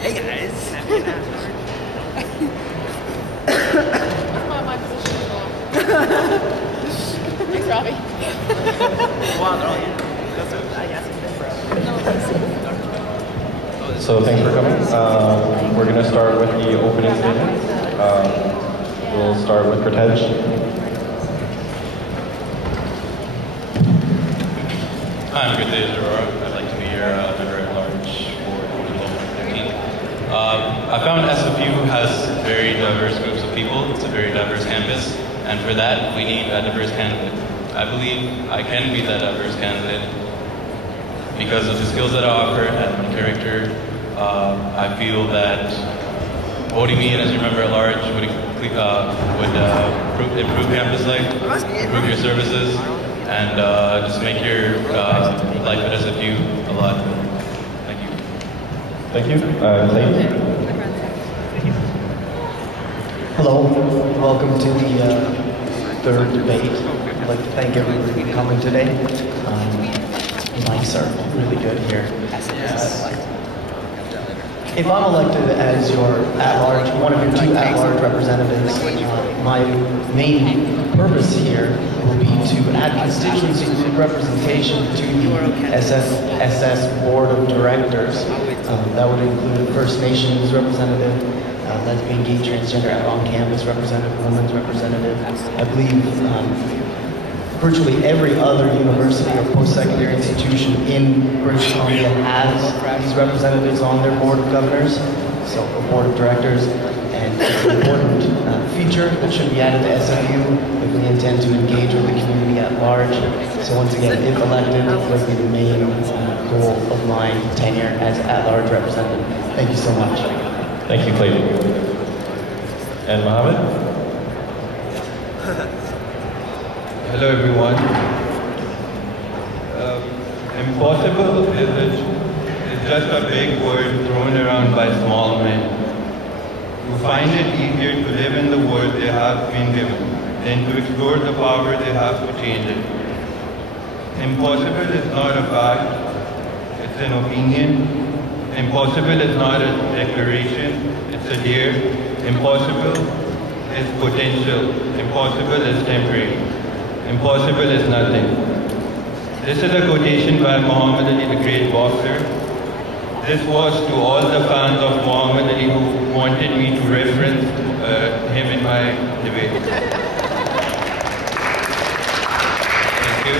Hey guys. That's why my position is wrong. Thanks, Robbie. So thanks for coming. We're going to start with the opening statement. We'll start with Kurtej. Hi, I'm Kurtej Aurora. I'd like to be your member at large for 2015. I found SFU has very diverse groups of people. It's a very diverse campus, and for that, we need a diverse candidate. I believe I can be that diverse candidate because of the skills that I offer and my character. I feel that voting me in as your member at large would improve campus life, improve your services, and just make your life at SFU a lot better. Thank you. Thank you. Lee? Hello, welcome to the third debate. I'd like to thank everybody for coming today. Mics are really good here. If I'm elected as your at-large, one of your two at-large representatives, my main purpose here will be to add constituency representation to the SFSS Board of Directors. That would include First Nations representative, lesbian, gay, transgender, and on-campus representative, women's representative. I believe virtually every other university or post-secondary institution in British Columbia has these representatives on their board of governors, so a board of directors, and it's an important feature that should be added to SFU if we intend to engage with the community at large. So once again, if elected, that would be the main goal of my tenure as at-large representative. Thank you so much. Thank you, Clayton. And Mohammed? Hello everyone. Impossible is just a big word thrown around by small men who find it easier to live in the world they have been given than to explore the power they have to change it. Impossible is not a fact, it's an opinion. Impossible is not a declaration, it's a dare. Impossible is potential, impossible is temporary. Impossible is nothing. This is a quotation by Muhammad Ali, the great boxer. This was to all the fans of Muhammad Ali who wanted me to reference him in my debate. Thank you.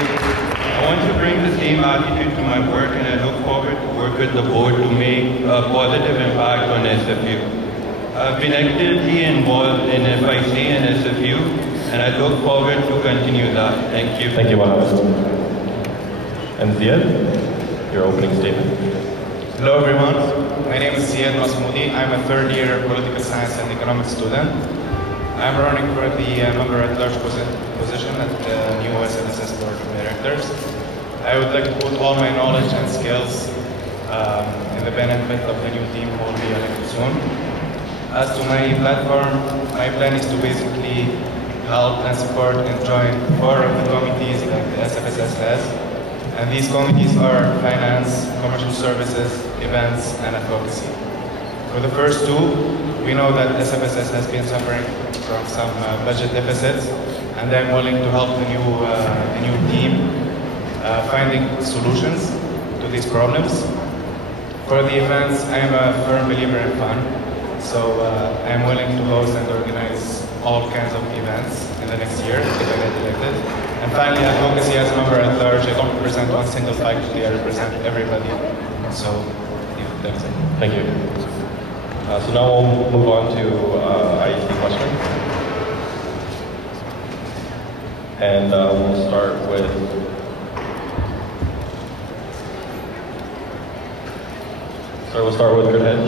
I want to bring the same attitude to my work, and I look forward to work with the board to make a positive impact on SFU. I've been actively involved in FIC and SFU, and I look forward to continue that. Thank you. Thank you, Mohammed. And Ziad, your opening statement. Hello everyone, my name is Ziad Masmoudi. I'm a third year political science and economics student. I'm running for the member at large position at the new SFSS Board of Directors. I would like to put all my knowledge and skills in the benefit of the new team who will be elected soon. As to my platform, my plan is to basically help and support and join 4 of the committees that the SFSS has. And these committees are finance, commercial services, events, and advocacy. For the first 2, we know that SFSS has been suffering from some budget deficits, and I'm willing to help the new team finding solutions to these problems. For the events, I am a firm believer in fun, so I am willing to host and organize all kinds of events in the next year if I get elected. And finally, advocacy as a member at large. I don't represent one single faculty, I represent everybody. So, yeah, that's it. Thank you. So now we'll move on to IEC questions. And we'll start with Kurtej.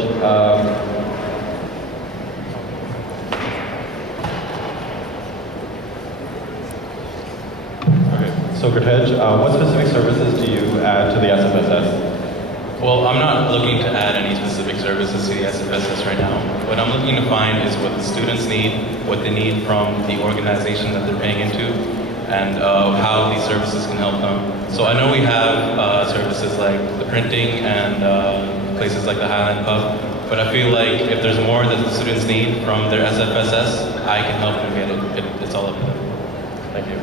So Kurtej, what specific services do you add to the SFSS? Well, I'm not looking to add any specific services to the SFSS right now. What I'm looking to find is what the students need, what they need from the organization that they're paying into, and how these services can help them. So I know we have services like the printing and places like the Highland Pub, But I feel like if there's more that the students need from their SFSS, I can help them get it. It's all up to them. Thank you.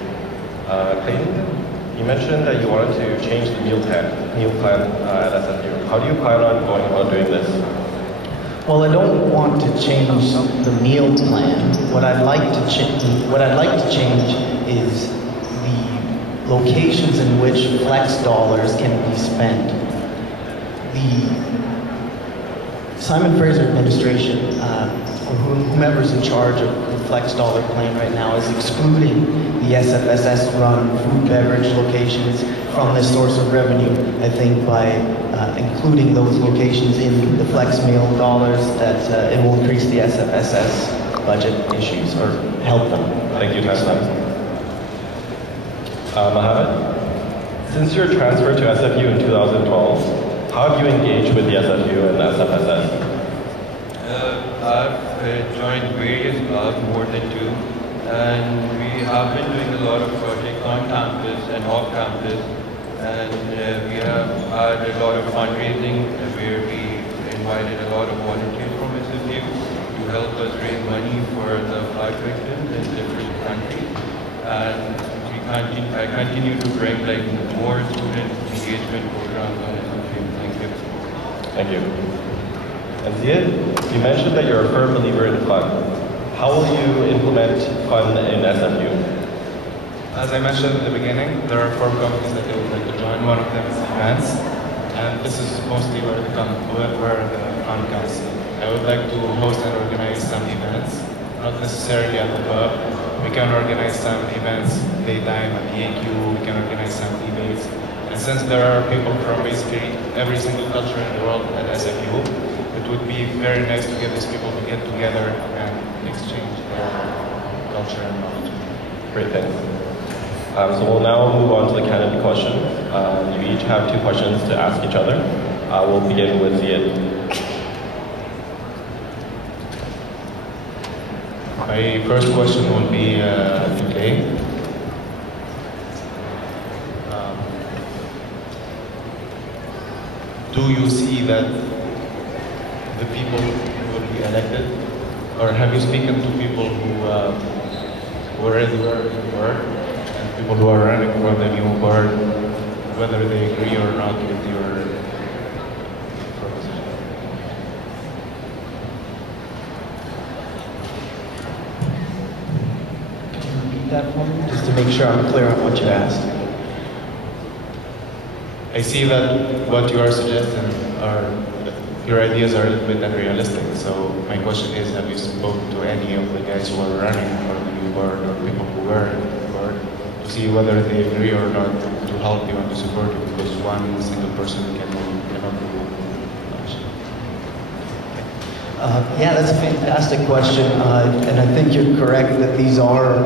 Clayton, you mentioned that you wanted to change the meal plan at SFU. How do you plan on going about doing this? Well, I don't want to change the meal plan. What I'd like to change is the locations in which flex dollars can be spent. The Simon Fraser administration, or whomever's in charge of the flex dollar plan right now, is excluding the SFSS run food beverage locations from this source of revenue. I think by including those locations in the flex meal dollars, that it will increase the SFSS budget issues or help them. Thank you, Tasman. Mohammed, since your transfer to SFU in 2012, how have you engaged with the SFU and the SFSS? I've joined various clubs, more than 2, and we have been doing a lot of projects on campus and off campus, and we have had a lot of fundraising where we invited a lot of volunteers from SFU to help us raise money for the flag victims in different countries, and I continue to bring more student engagement programs on SFU. Thank you. And Ziad, you mentioned that you're a firm believer in fun. How will you implement fun in SFU? As I mentioned at the beginning, there are 4 companies that I would like to join. One of them is events, and this is mostly where the fun comes. I would like to host and organize some events, not necessarily at the pub. We can organize some events daytime at the AQ, we can organize some debates. And since there are people from basically every single culture in the world at SFU, it would be very nice to get these people to get together and exchange their culture and knowledge. Great, thanks. So we'll now move on to the candidate questions. You each have 2 questions to ask each other. We'll begin with Ziad. My first question will be to Clay. Do you see that the people will be elected, or have you spoken to people who already were in the board and people who are running for the new board, whether they agree or not with your proposition? Could you repeat that for me, just to make sure I'm clear on what you asked? I see that what you are suggesting your ideas are a little bit unrealistic. So my question is, have you spoken to any of the guys who are running for the new board or people who were in the board to see whether they agree or not to help you and to support you, because one single person cannot do much. Yeah, that's a fantastic question, and I think you're correct that these are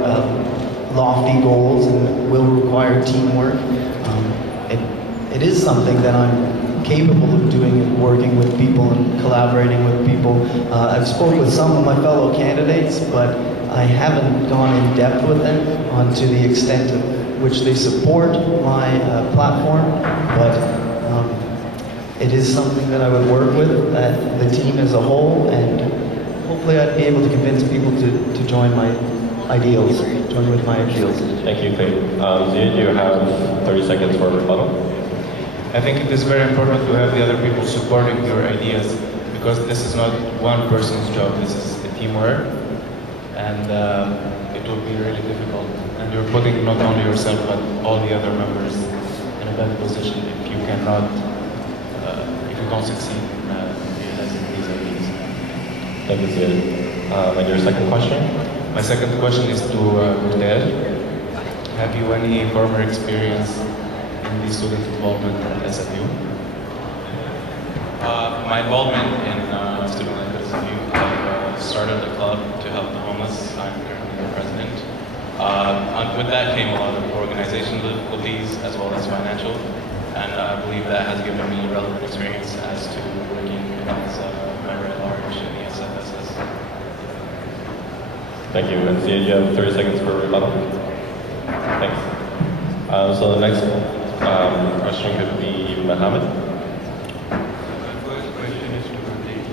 lofty goals and will require teamwork. It is something that I'm capable of doing, working with people and collaborating with people. I've spoken with some of my fellow candidates, but I haven't gone in depth with them to the extent to which they support my platform, but it is something that I would work with, the team as a whole, and hopefully I'd be able to convince people to join my ideals, join with my ideals. Thank you, Clay. Ziad, you have 30 seconds for rebuttal. I think it is very important to have the other people supporting your ideas, because this is not one person's job, this is a teamwork, and it will be really difficult. And you're putting not only yourself, but all the other members in a bad position if you cannot, if you don't succeed in realizing these ideas. Thank you, Ziad. And your second question? My second question is to Gurtel. Have you any former experience in the student involvement at SFU? My involvement in student life at SFU, I've started a club to help the homeless. I'm currently their president. With that came a lot of organizational difficulties as well as financial, and I believe that has given me relevant experience as to working as a member at large in the SFSS. Thank you. And Ziad, you have 30 seconds for rebuttal. Thanks. So the next question could be Mohammed. My first question is to Gurdeep.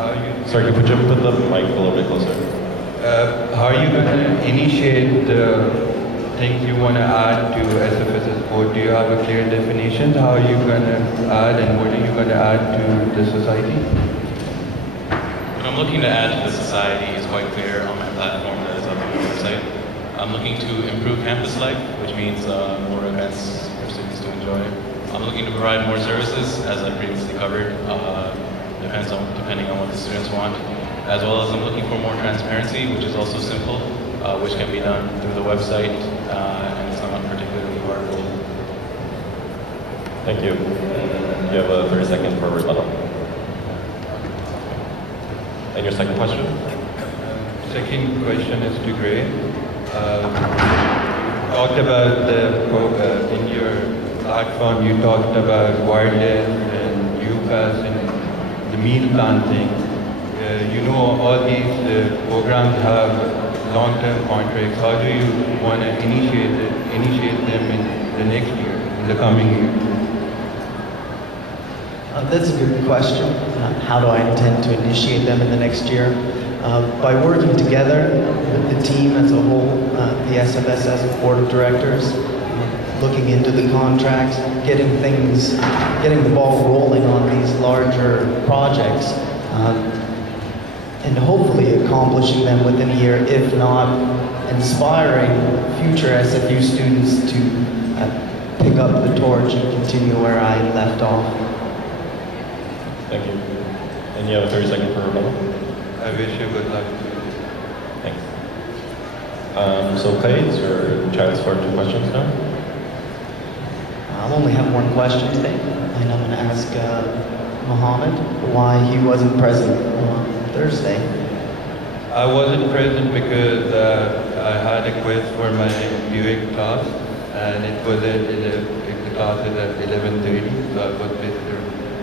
how are you? Sorry, could you put the mic a little bit closer? How are you going to initiate the things you want to add to SFSS code? Do you have a clear definition? How are you going to add and what are you going to add to the society? What I'm looking to add to the society is quite clear on my platform that is up on my website. I'm looking to improve campus life, which means more events for students to enjoy. I'm looking to provide more services, as I previously covered, depending on what the students want. As well as I'm looking for more transparency, which is also simple, which can be done through the website, and it's not particularly hard. Thank you. You have a 30 seconds for rebuttal. And your second question? Second question is to Gray. Talked about in your platform, you talked about wireless and UPass and the meal plan thing. You know all these programs have long-term contracts. How do you want to initiate them in the next year, in the coming year? That's a good question. How do I intend to initiate them in the next year? By working together with the team as a whole, the SFSS Board of Directors, looking into the contracts, getting the ball rolling on these larger projects, and hopefully accomplishing them within a year, if not inspiring future SFU students to pick up the torch and continue where I left off. Thank you. And you have a 30 second for rebuttal. I wish you good luck. Thanks. So Clay, it's your chance for 2 questions now. I'll only have one question today, and I'm going to ask Mohammed why he wasn't present on Thursday. I wasn't present because I had a quiz for my Buick class, and it was the class is at 11:30, so I was visitor.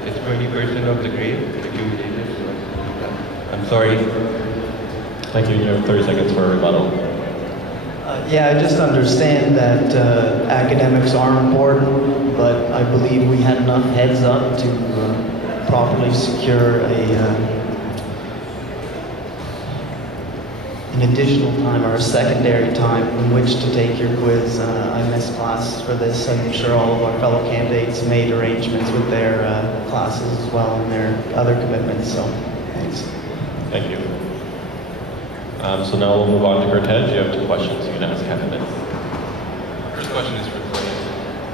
It's 20% of the grade accumulated, so I'm sorry. Thank you. You have 30 seconds for a rebuttal. Yeah, I just understand that academics are important, but I believe we had enough heads up to properly secure an additional time or a secondary time in which to take your quiz. I missed classes for this. I'm sure all of our fellow candidates made arrangements with their classes as well and their other commitments, so thanks. Thank you. So now we'll move on to Gurtej. You have 2 questions you can ask candidates. First question is for Clay.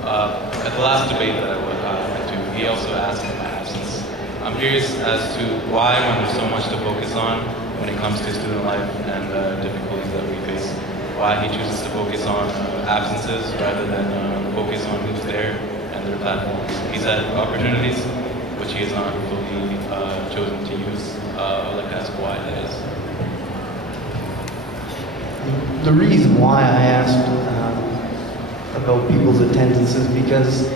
At the last debate that I went to, he also asked for my absence. I'm curious as to why, when there's so much to focus on when it comes to student life and difficulties that we face, why he chooses to focus on absences rather than focus on who's there and their platforms. He's had opportunities which he has not fully chosen to use. I'd like to ask why that is. The reason why I asked about people's attendance is because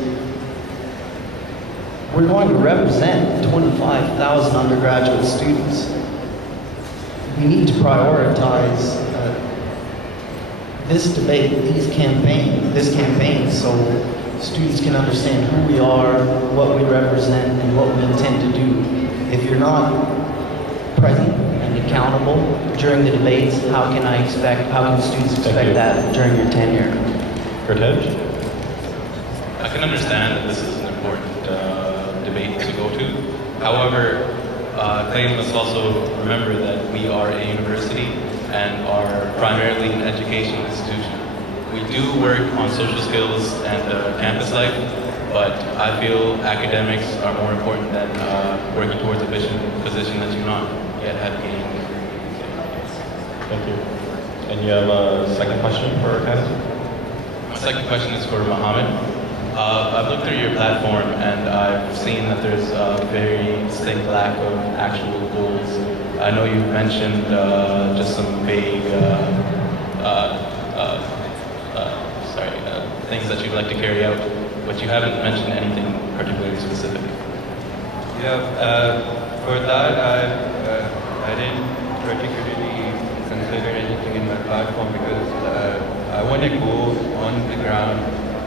we're going to represent 25,000 undergraduate students. We need to prioritize this debate, this campaign, so students can understand who we are, what we represent, and what we intend to do. If you're not present and accountable during the debates, how can students expect that during your tenure? Gurtej? I can understand that this is an important debate to go to. However, Clay must also remember that we are a university and are primarily an educational institution. We do work on social skills and campus life, but I feel academics are more important than working towards a position that you not yet have gained. Thank you. And you have a second question for our candidate? My second question is for Mohammed. I've looked through your platform and I've seen that there's a very distinct lack of actual goals. I know you've mentioned just some vague things that you'd like to carry out, but you haven't mentioned anything particularly specific. Yeah, for that I didn't particularly consider anything in my platform because I want to go on the ground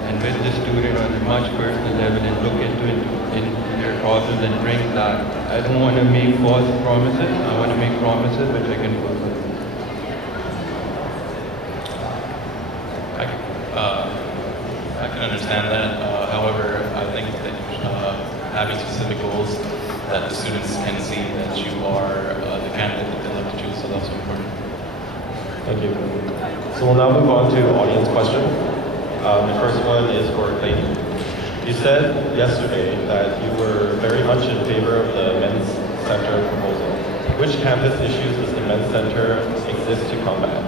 and with the student on a much personal level and look into their crosses and drink that. I don't want to make false promises. I want to make promises which I can fulfill. I can understand that. However, I think that having specific goals that the students can see that you are the candidate that they love to choose, so that's important. Thank you. So we'll now move on to audience question. The first one is for Clayton. You said yesterday that you were very much in favor of the Men's Center proposal. Which campus issues does the Men's Center exist to combat?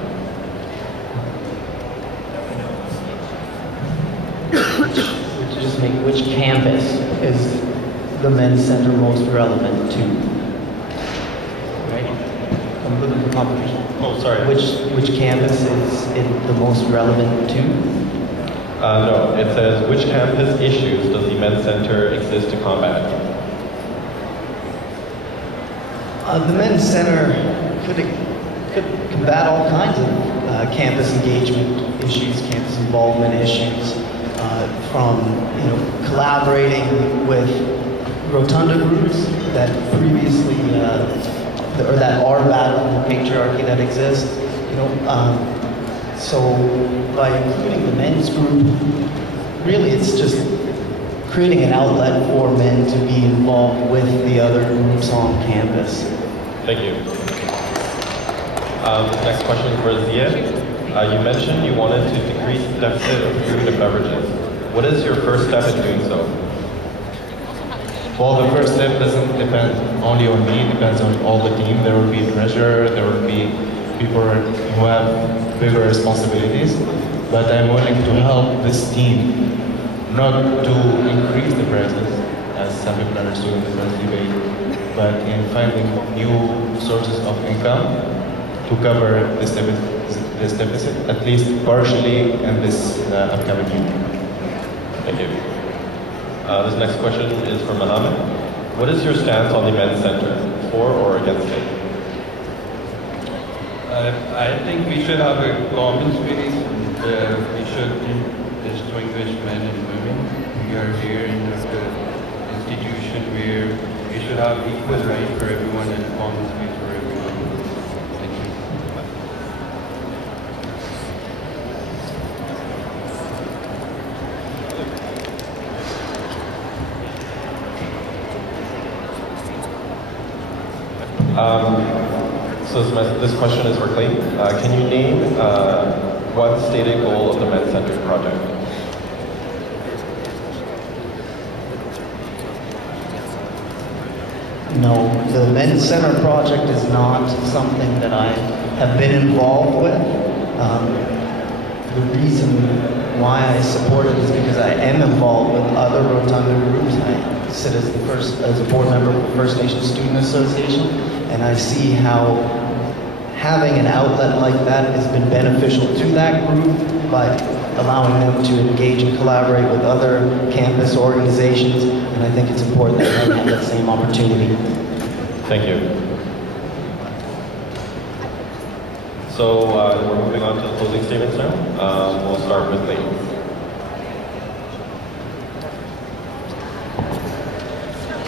Just make which campus is the Men's Center most relevant to? Right? I'm looking for competition. Oh, sorry. Which campus is it the most relevant to? No, it says, which campus issues does the Men's Center exist to combat? The Men's Center could combat all kinds of campus engagement issues, campus involvement issues, from collaborating with rotunda groups that previously or that are battling the patriarchy that exists. So by including the men's group, really it's just creating an outlet for men to be involved with the other groups on campus. Thank you. This next question is for Zia. You mentioned you wanted to decrease the deficit of food and beverages. What is your first step in doing so? Well, the first step doesn't depend only on me, it depends on all the team. There will be a treasurer, there will be people who have bigger responsibilities, but I'm willing to help this team not to increase the prices, as some people understood in the first debate, but in finding new sources of income to cover this deficit, at least partially in this upcoming year. Thank you. This next question is from Mohammed. What is your stance on the Men's Center, for or against it? I think we should have a common space. We should distinguish men and women. We are here in the institution where we should have equal right for everyone and common space for everyone. Thank you. So this question is for Clayton. Can you name one stated goal of the Men's Center project? No, the Men's Center project is not something that I have been involved with. The reason why I support it is because I am involved with other rotunda groups. I sit as a board member of the First Nations Student Association, and I see how having an outlet like that has been beneficial to that group by allowing them to engage and collaborate with other campus organizations, and I think it's important that everyone have that same opportunity. Thank you. So we're moving on to the closing statements now. We'll start with Clayton.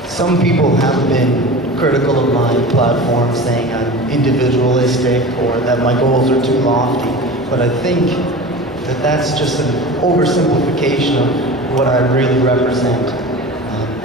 Some people have been critical of my platform, saying I'm individualistic or that my goals are too lofty, but I think that that's just an oversimplification of what I really represent.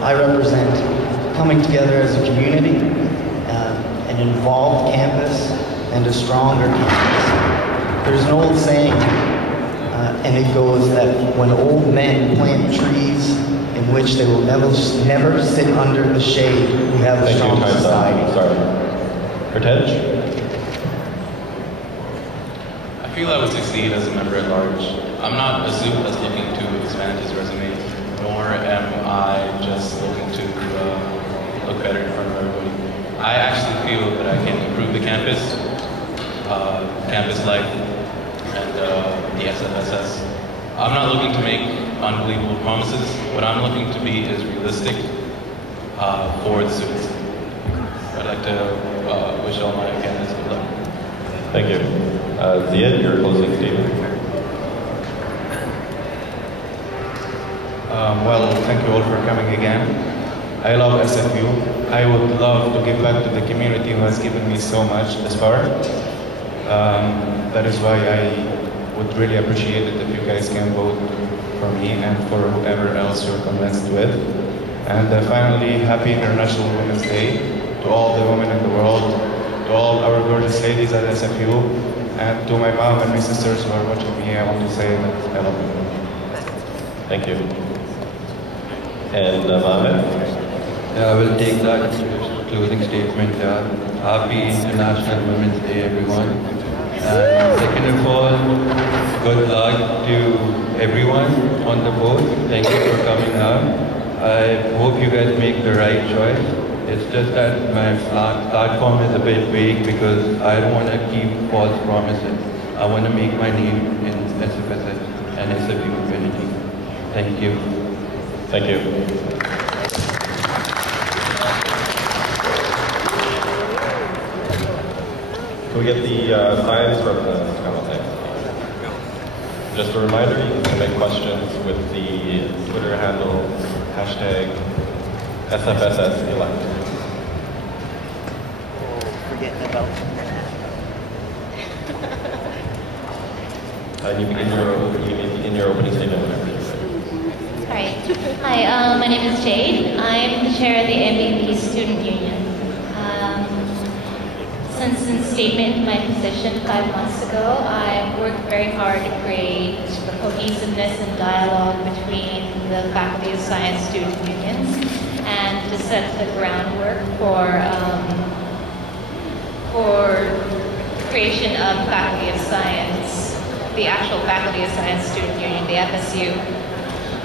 I represent coming together as a community, an involved campus, and a stronger campus. There's an old saying, and it goes that when old men plant trees in which they will never sit under the shade, we have a strong society. Sorry. Ritesh? I feel I would succeed as a member at large. I'm not a suit that's looking to expand his resume, nor am I just looking to look better in front of everybody. I actually feel that I can improve the campus, campus life, and the SFSS. I'm not looking to make unbelievable promises. What I'm looking to be is realistic for the students. I'd like to wish all my candidates good luck. Thank you. Zia, your closing statement. Well, thank you all for coming again. I love SFU. I would love to give back to the community who has given me so much this far. That is why I would really appreciate it if you guys can vote for me and for whoever else you're convinced with. And finally, happy International Women's Day to all the women in the world, to all our gorgeous ladies at SFU, and to my mom and my sisters who are watching me. I want to say that I love you. Thank you. And Mohammed? Yeah, I will take that closing statement. Happy International Women's Day, everyone. And second of all, good luck to everyone on the boat. Thank you for coming out. I hope you guys make the right choice. It's just that my platform is a bit vague because I don't want to keep false promises. I want to make my name in SFSS and SFU community. Thank you. Thank you. Can we get the science representatives to come up next? Just a reminder, you can submit questions with the Twitter handle hashtag SFSSelect. Forgetting about. You begin your opening statement whenever you're ready. All right. Hi, my name is Jade. I'm the chair of the MVP Student Union. Since instatement in my position 5 months ago, I've worked very hard to create the cohesiveness and dialogue between the Faculty of Science student unions and to set the groundwork for creation of Faculty of Science, the actual Faculty of Science student union, the FSU.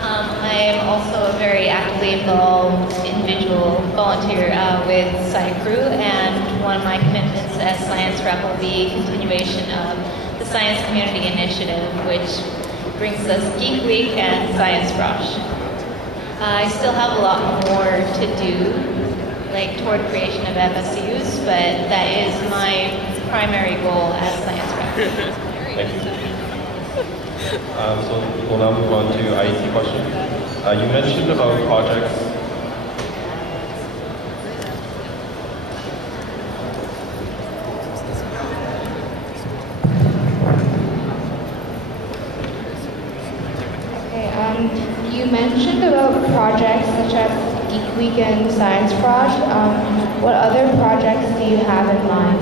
I am also a very actively involved individual volunteer with Sci Crew, and one of my commitments as Science Rep will be continuation of the Science Community Initiative, which brings us Geek Week and Science Rush. I still have a lot more to do, like toward creation of FSUs, but that is my primary goal as Science Rep. Thank you. So we'll now move on to IET questions. You mentioned about projects. Okay, you mentioned about projects such as Geek Week and Science Rush. What other projects do you have in mind?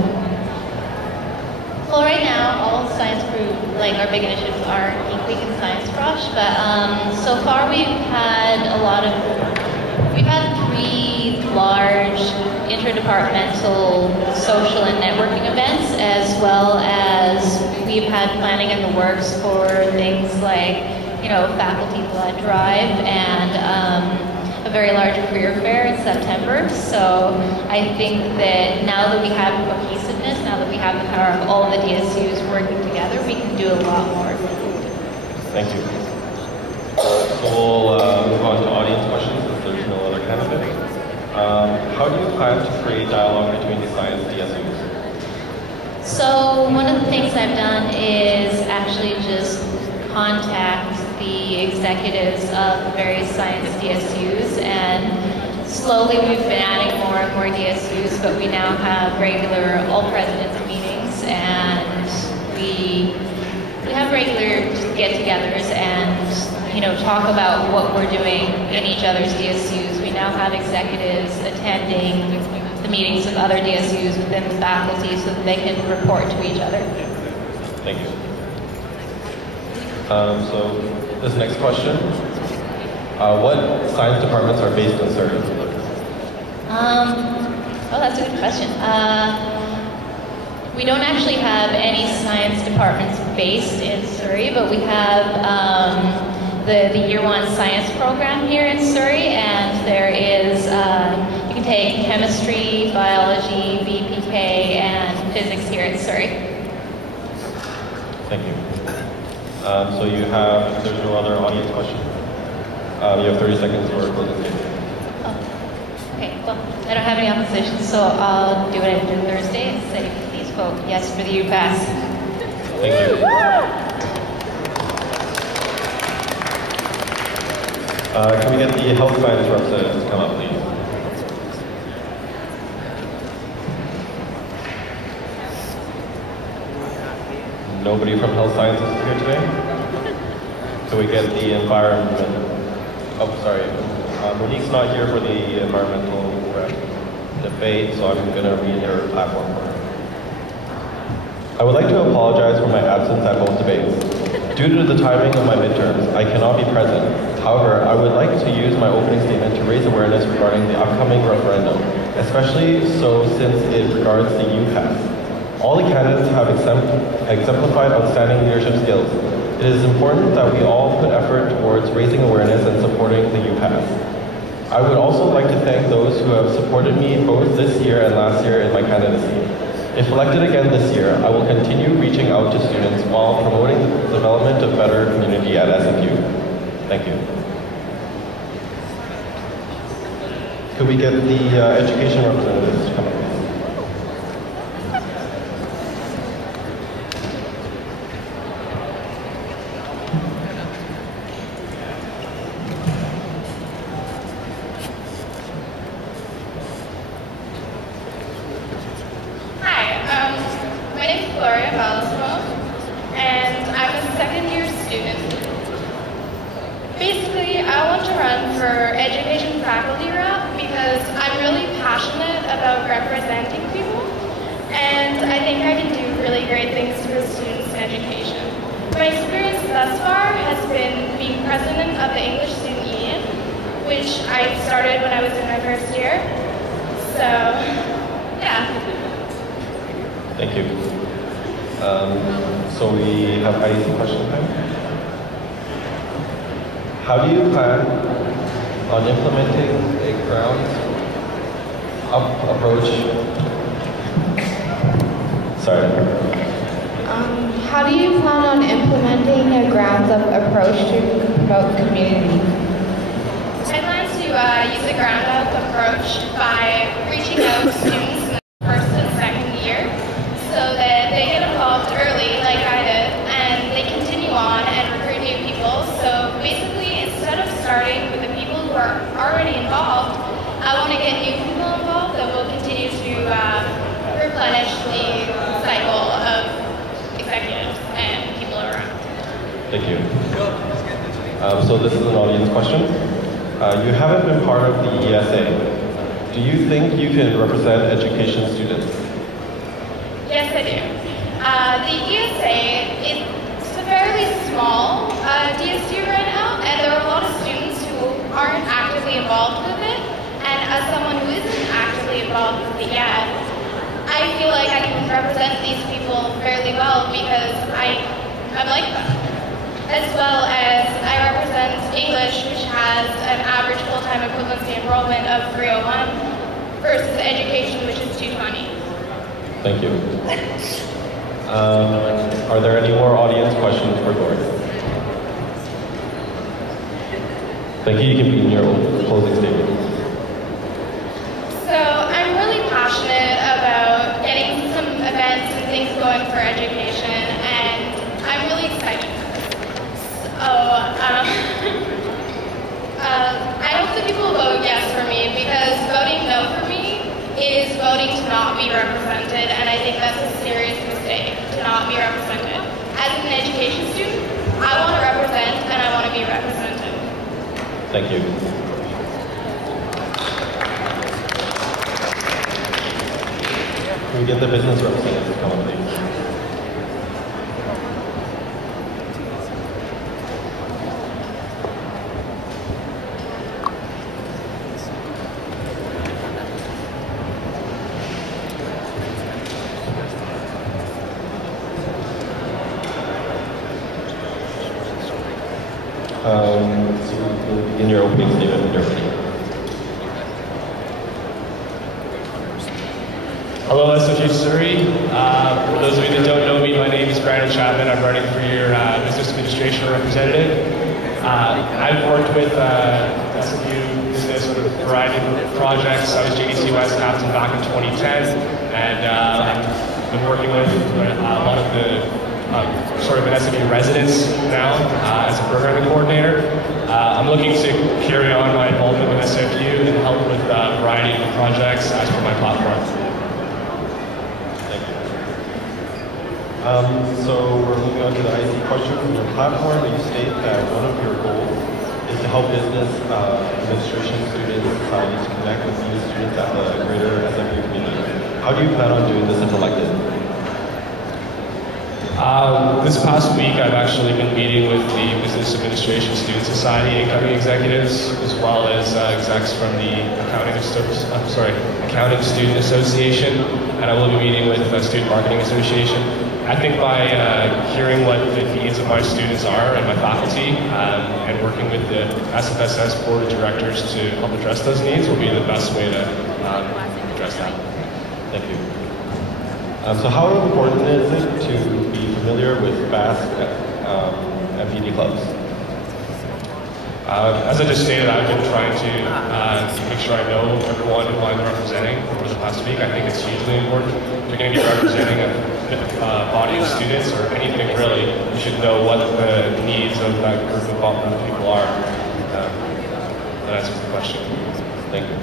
Well, right now, all Science Crew, like our big initiatives are Geek Week and Science Rush, but so far we've had 3 large interdepartmental social and networking events, as well as we've had planning in the works for things like, faculty blood drive and a very large career fair in September. So I think that now that we have cohesiveness, now that we have the power of all of the DSUs working together, we can do a lot more. Thank you. So we'll move on to audience questions if there's no other candidates. How do you plan to create dialogue between the science DSUs? So one of the things I've done is actually just contact the executives of the various science DSUs, and slowly we've been adding more and more DSUs, but we now have regular all-presidents meetings, and we have regular get-togethers and talk about what we're doing in each other's DSUs. We now have executives attending the meetings of other DSUs within the faculty so that they can report to each other. Thank you. So this next question, what science departments are based in Surrey? Oh, that's a good question. We don't actually have any science departments based in Surrey, but we have the Year 1 science program here in Surrey, and there is, you can take chemistry, biology, BPK, and physics here in Surrey. Thank you. So you have, if there's no other audience questions, you have 30 seconds for a closing statement. Oh, okay, well, I don't have any opposition, so I'll do what I did Thursday and say, please vote yes for the UPass. Thank you. Can we get the health science representatives to come up, please? Nobody from health sciences is here today? So we get the environment. Oh, sorry. Monique's not here for the environmental debate, so I'm going to read her platform for her. I would like to apologize for my absence at both debates. Due to the timing of my midterms, I cannot be present. However, I would like to use my opening statement to raise awareness regarding the upcoming referendum, especially so since it regards the UPass. All the candidates have exemplified outstanding leadership skills. It is important that we all put effort towards raising awareness and supporting the UPass. I would also like to thank those who have supported me both this year and last year in my candidacy. If elected again this year, I will continue reaching out to students while promoting the development of better community at SFU. Thank you. Could we get the education representatives to come up? Thank you. So we have IEC question time. How do you plan on implementing a ground-up approach? Sorry. How do you plan on implementing a grounds-up approach to promote community? I plan to use a ground-up approach by reaching out to students in the first and second year so that they get involved early like I did and they continue on and recruit new people. So basically, instead of starting with the people who are already involved, I want to get new people involved that will continue to replenish the cycle of executives and people around. Thank you. So this is an audience question. You haven't been part of the ESA. Do you think you can represent education students? Yes, I do. The ESA is a fairly small DSU right now, and there are a lot of students who aren't actively involved with it. And as someone who isn't actively involved with it yet, I feel like I can represent these people fairly well because I'm like them. As well as I represent English, which has an average full-time equivalency enrollment of 301 versus education, which is 220. Thank you. Are there any more audience questions for Gord? Thank you. You can begin your closing statement. So I'm really passionate about getting some events and things going for education, and I'm really excited. I hope that people vote yes for me because voting no for me is voting to not be represented, and I think that's a serious mistake, to not be represented. As an education student, I want to represent and I want to be represented. Thank you. Can we get the business representative to come up, please? So we'll begin your opening statement when you're ready. Hello, SFU Surrey. For those of you that don't know me, my name is Brandon Chapman. I'm running for your business administration representative. I've worked with SFU business with a variety of projects. I was JDC West captain back in 2010, and I've been working with a lot of the sort of an SFU residents now as a programming coordinator. I'm looking to carry on my involvement with SFU and help with a variety of projects as per my platform. So we're moving on to the IC question. In your platform, you state that one of your goals is to help business administration students societies connect with new students at the greater SFU community. How do you plan on doing this if elected? This past week, I've actually been meeting with the Business Administration Student Society incoming executives, as well as execs from the Accounting Student Association, and I will be meeting with the Student Marketing Association. I think by hearing what the needs of my students are and my faculty, and working with the SFSS Board of Directors to help address those needs will be the best way to address that. Thank you. So how important is it to be familiar with Basque MPD clubs? As I just stated, I've been trying to make sure I know everyone who I'm representing over the past week. I think it's hugely important. If you're going to be representing a body of students or anything really, you should know what the needs of that group of people are. That answers the question. Thank you.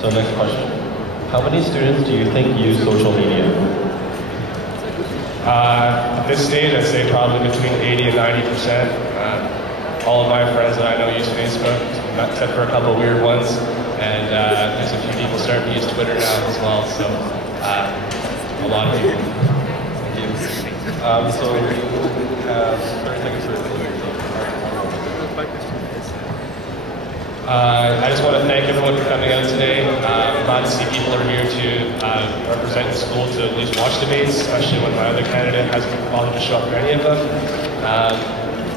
So next question. How many students do you think use social media? At this stage, I'd say probably between 80 and 90%. All of my friends that I know use Facebook, except for a couple of weird ones. And there's a few people starting to use Twitter now as well, so a lot of people. Thank you. So we have 30 seconds for I just want to thank everyone for coming out today. I'm glad to see people are here to represent the school to at least watch debates, especially when my other candidate hasn't bothered to show up for any of them.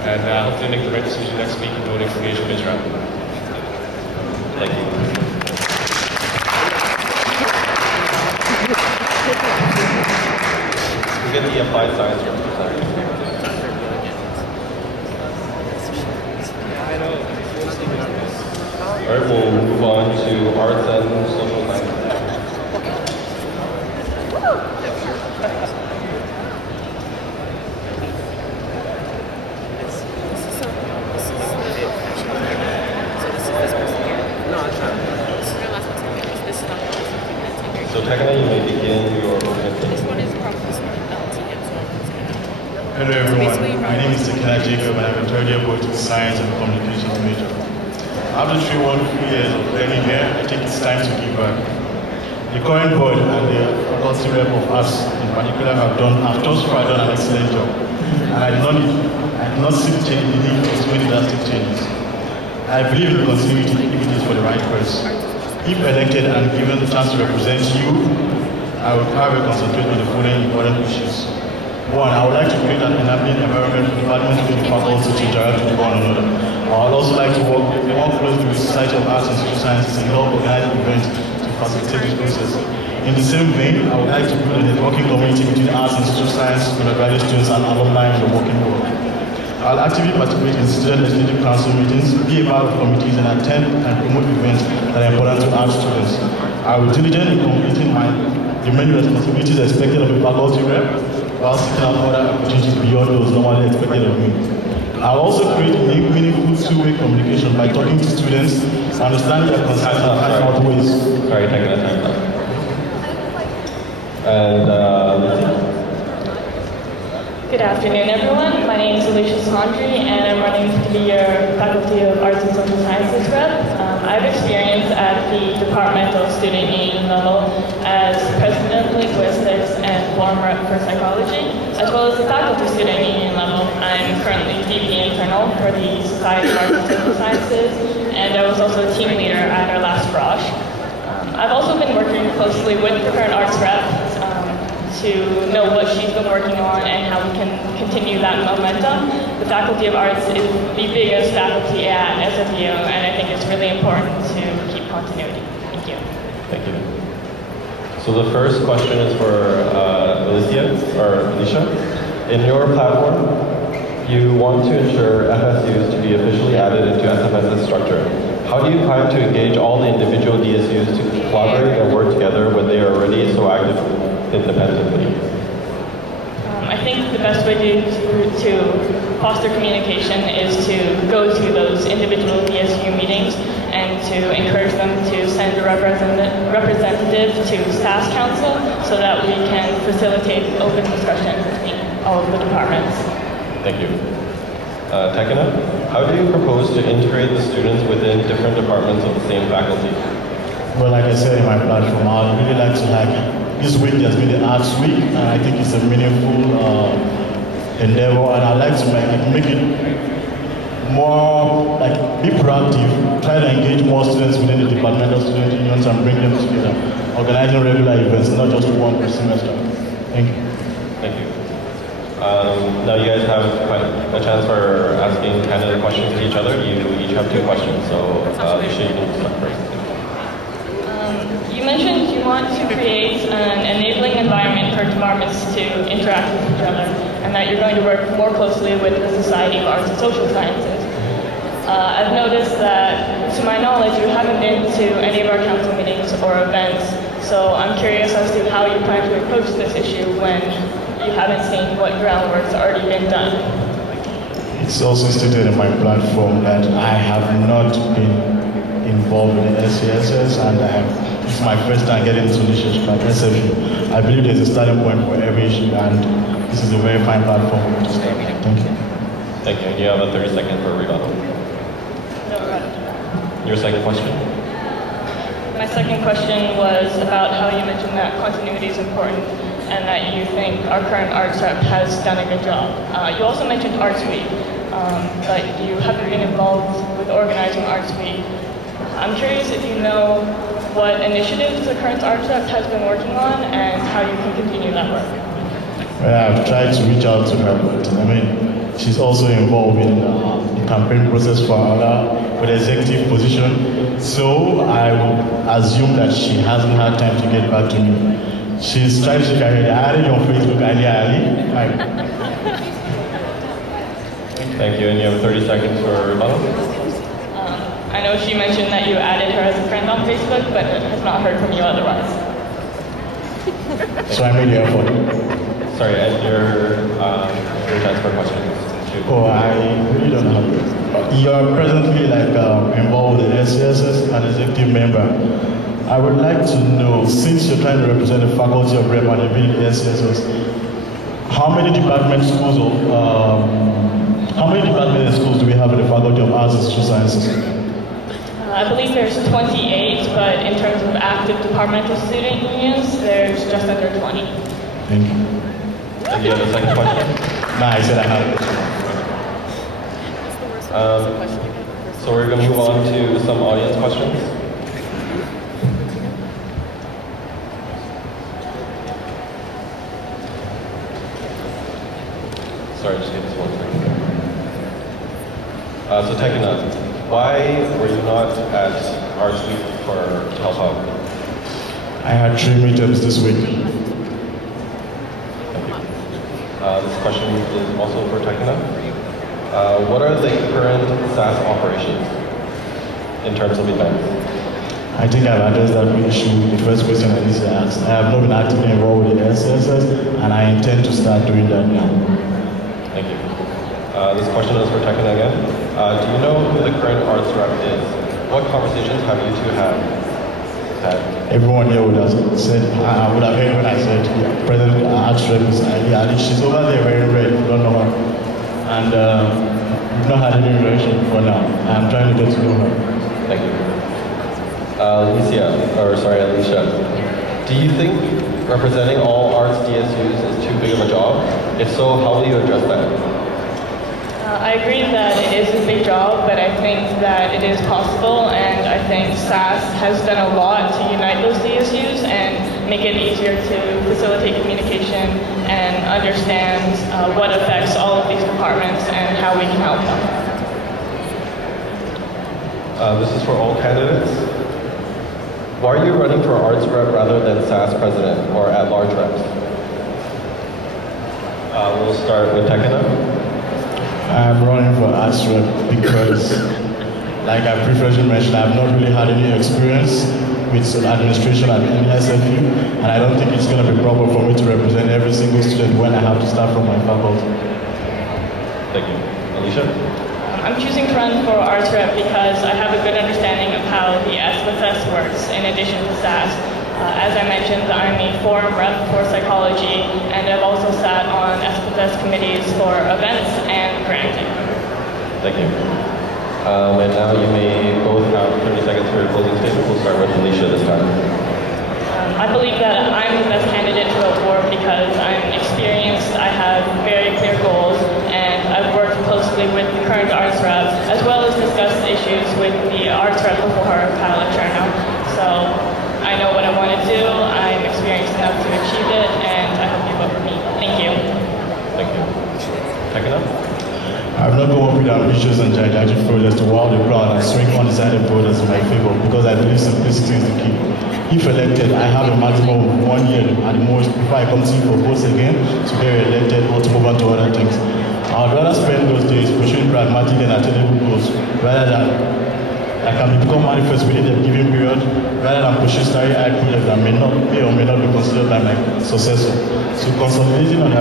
And hopefully make the right decision next week in voting for Asia Midra. Thank you. We get the applied science representative. All right, we'll move on to arts and social science. So technically, you may begin your presentation. Hello everyone, my name is Tekena Jacob and I'm a third year political science and communications major. After 3 wonderful years of learning here, I think it's time to give back. The current board and the faculty rep of us in particular have thus far done an excellent job. And I do not see the need for so many drastic changes. I believe in continuity if it is for the right person. If elected and given the chance to represent you, I would probably concentrate on the following important issues. 1, I would like to create an enabling environment for departments within the faculty to interact with one another. I would also like to work closely with the Society of Arts and Social Sciences and help organize events to facilitate this process. In the same vein, I would like to build a networking community between arts and social science, undergraduate students and alumni in the working world. I'll actively participate in student legislative council meetings, be a part of committees, and attend and promote events that are important to arts students. I will diligently completing the many responsibilities expected of a faculty rep, while seeking out other opportunities beyond those normally expected of me. I'll also create meaningful two-way communication by talking to students, understanding their concerns and finding out ways. Sorry, taking that time down. And Good afternoon, everyone. My name is Alicia Sondry, and I'm running for the Faculty of Arts and Social Sciences rep. I have experience at the departmental student union level as president of linguistics and forum rep for psychology, as well as the faculty student union level. I'm currently VP internal for the Society of Arts and Social Sciences, and I was also a team leader at our last Rosh. I've also been working closely with the current arts rep to know what she's been working on and how we can continue that momentum. The Faculty of Arts is the biggest faculty at SFU, and I think it's really important to keep continuity. Thank you. thank you. So the first question is for Alicia. In your platform, you want to ensure FSUs to be officially added into SFSS structure. How do you plan to engage all the individual DSUs to collaborate and work together when they are already so active independently? I think the best way to foster communication is to go to those individual DSU meetings and to encourage them to send a representative to SAS Council so that we can facilitate open discussion between all of the departments. Thank you. Tekena, how do you propose to integrate the students within different departments of the same faculty? Well, like I said in my platform, I'd really like to this week has been the Arts Week, and I think it's a meaningful endeavor, and I'd like to make it more, be proactive, try to engage more students within the departmental student unions and bring them together, organizing regular events, not just one per semester. Thank you. Thank you. Now you guys have a chance for asking kind of questions to each other. You each have 2 questions, so Alicia, you need to start first. You mentioned you want to create an enabling environment for departments to interact with each other, and that you're going to work more closely with the Society of Arts and Social Sciences. I've noticed that, to my knowledge, you haven't been to any of our council meetings or events, so I'm curious as to how you plan to approach this issue when you haven't seen what groundwork's already been done. It's also stated in my platform that I have not been involved in the SFSS, and it's my first time getting into initiatives like SFU. I believe there's a starting point for every issue, and this is a very fine platform for me to start. Thank you. Thank you. And you have a 30 seconds for a rebuttal. Your second question? My second question was about how you mentioned that continuity is important and that you think our current arts rep has done a good job. You also mentioned Arts Week, but you haven't been involved with organizing Arts Week. I'm curious if you know what initiatives the current arts rep has been working on and how you can continue that work. Well, I've tried to reach out to her, but she's also involved in the campaign process for the executive position. So I would assume that she hasn't had time to get back to me. She's trying to carry Ali on Facebook, Ali. Thank you, and you have 30 seconds for rebuttal. I know she mentioned that you added her as a friend on Facebook, but has not heard from you otherwise. So I made the effort. Sorry, and your chance for questions. Oh, I really don't have it. You're presently involved with the SFSS, an executive member. I would like to know, since you're trying to represent the faculty of rep and the SFSS, how many department schools do we have in the Faculty of Arts and Social Sciences? I believe there's 28, but in terms of active departmental student unions, there's just under 20. Thank you. And do you have a second question? No, I said I have. So we're going to move on to some audience questions. Sorry, just give us 1 second. So Tekena, why were you not at Arts Week to help out? I had 3 meetups this week. Thank you. This question is also for Tekena. What are the current SAS operations in terms of events? I think I've addressed that issue. The first question I need to ask. I have not been actively involved with the SFSS, and I intend to start doing that now. Thank you. This question is for Tekena again. Do you know who the current arts rep is? What conversations have you two had? Everyone here would have said, I would have heard when I said, President Arts Rep is Ali. She's over there wearing red, you don't know her. And we've not had any relation for now. I'm trying to get to know her. Thank you. Alicia, do you think representing all arts DSUs is too big of a job? If so, how will you address that? I agree that it is a big job, but I think that it is possible, and I think SAS has done a lot to unite those DSUs and make it easier to facilitate communication and understand what affects all of these departments and how we can help them. This is for all candidates. Why are you running for arts rep rather than SAS president or at-large reps? We'll start with Tekena. I'm running for arts rep because, like I previously mentioned, I've not really had any experience with administration at any SFU, and I don't think it's going to be proper for me to represent every single student when I have to start from my faculty. Thank you. Alicia? I'm choosing to run for Arts Rep because I have a good understanding of how the SFSS works in addition to SAS. As I mentioned, I'm a forum rep for psychology, and I've also sat on SFSS committees for events and granting. Thank you. And now you may both have 30 seconds for your closing statement. We'll start with Alicia this time. I believe that I'm the best candidate to vote for because I'm experienced, I have very clear goals, and I've worked closely with the current Arts Rep, as well as discussed issues with the Arts Rep before her, Kyle Cherno. So I know what I want to do, I'm experienced enough to achieve it, and I hope you vote for me. Thank you. Thank you. Check it out. I've not come up with ambitious and gigantic projects to wow the crowd and swing undecided voters in my favor because I believe simplicity is the key. If elected, I have a maximum of 1 year at the most before I come to you for votes again to get elected or to move on to other things. I would rather spend those days pursuing pragmatic and attainable goals rather than I can become manifest within a given period rather than pursue starry-eyed projects that may or may not be considered by my successor. So consolidating on the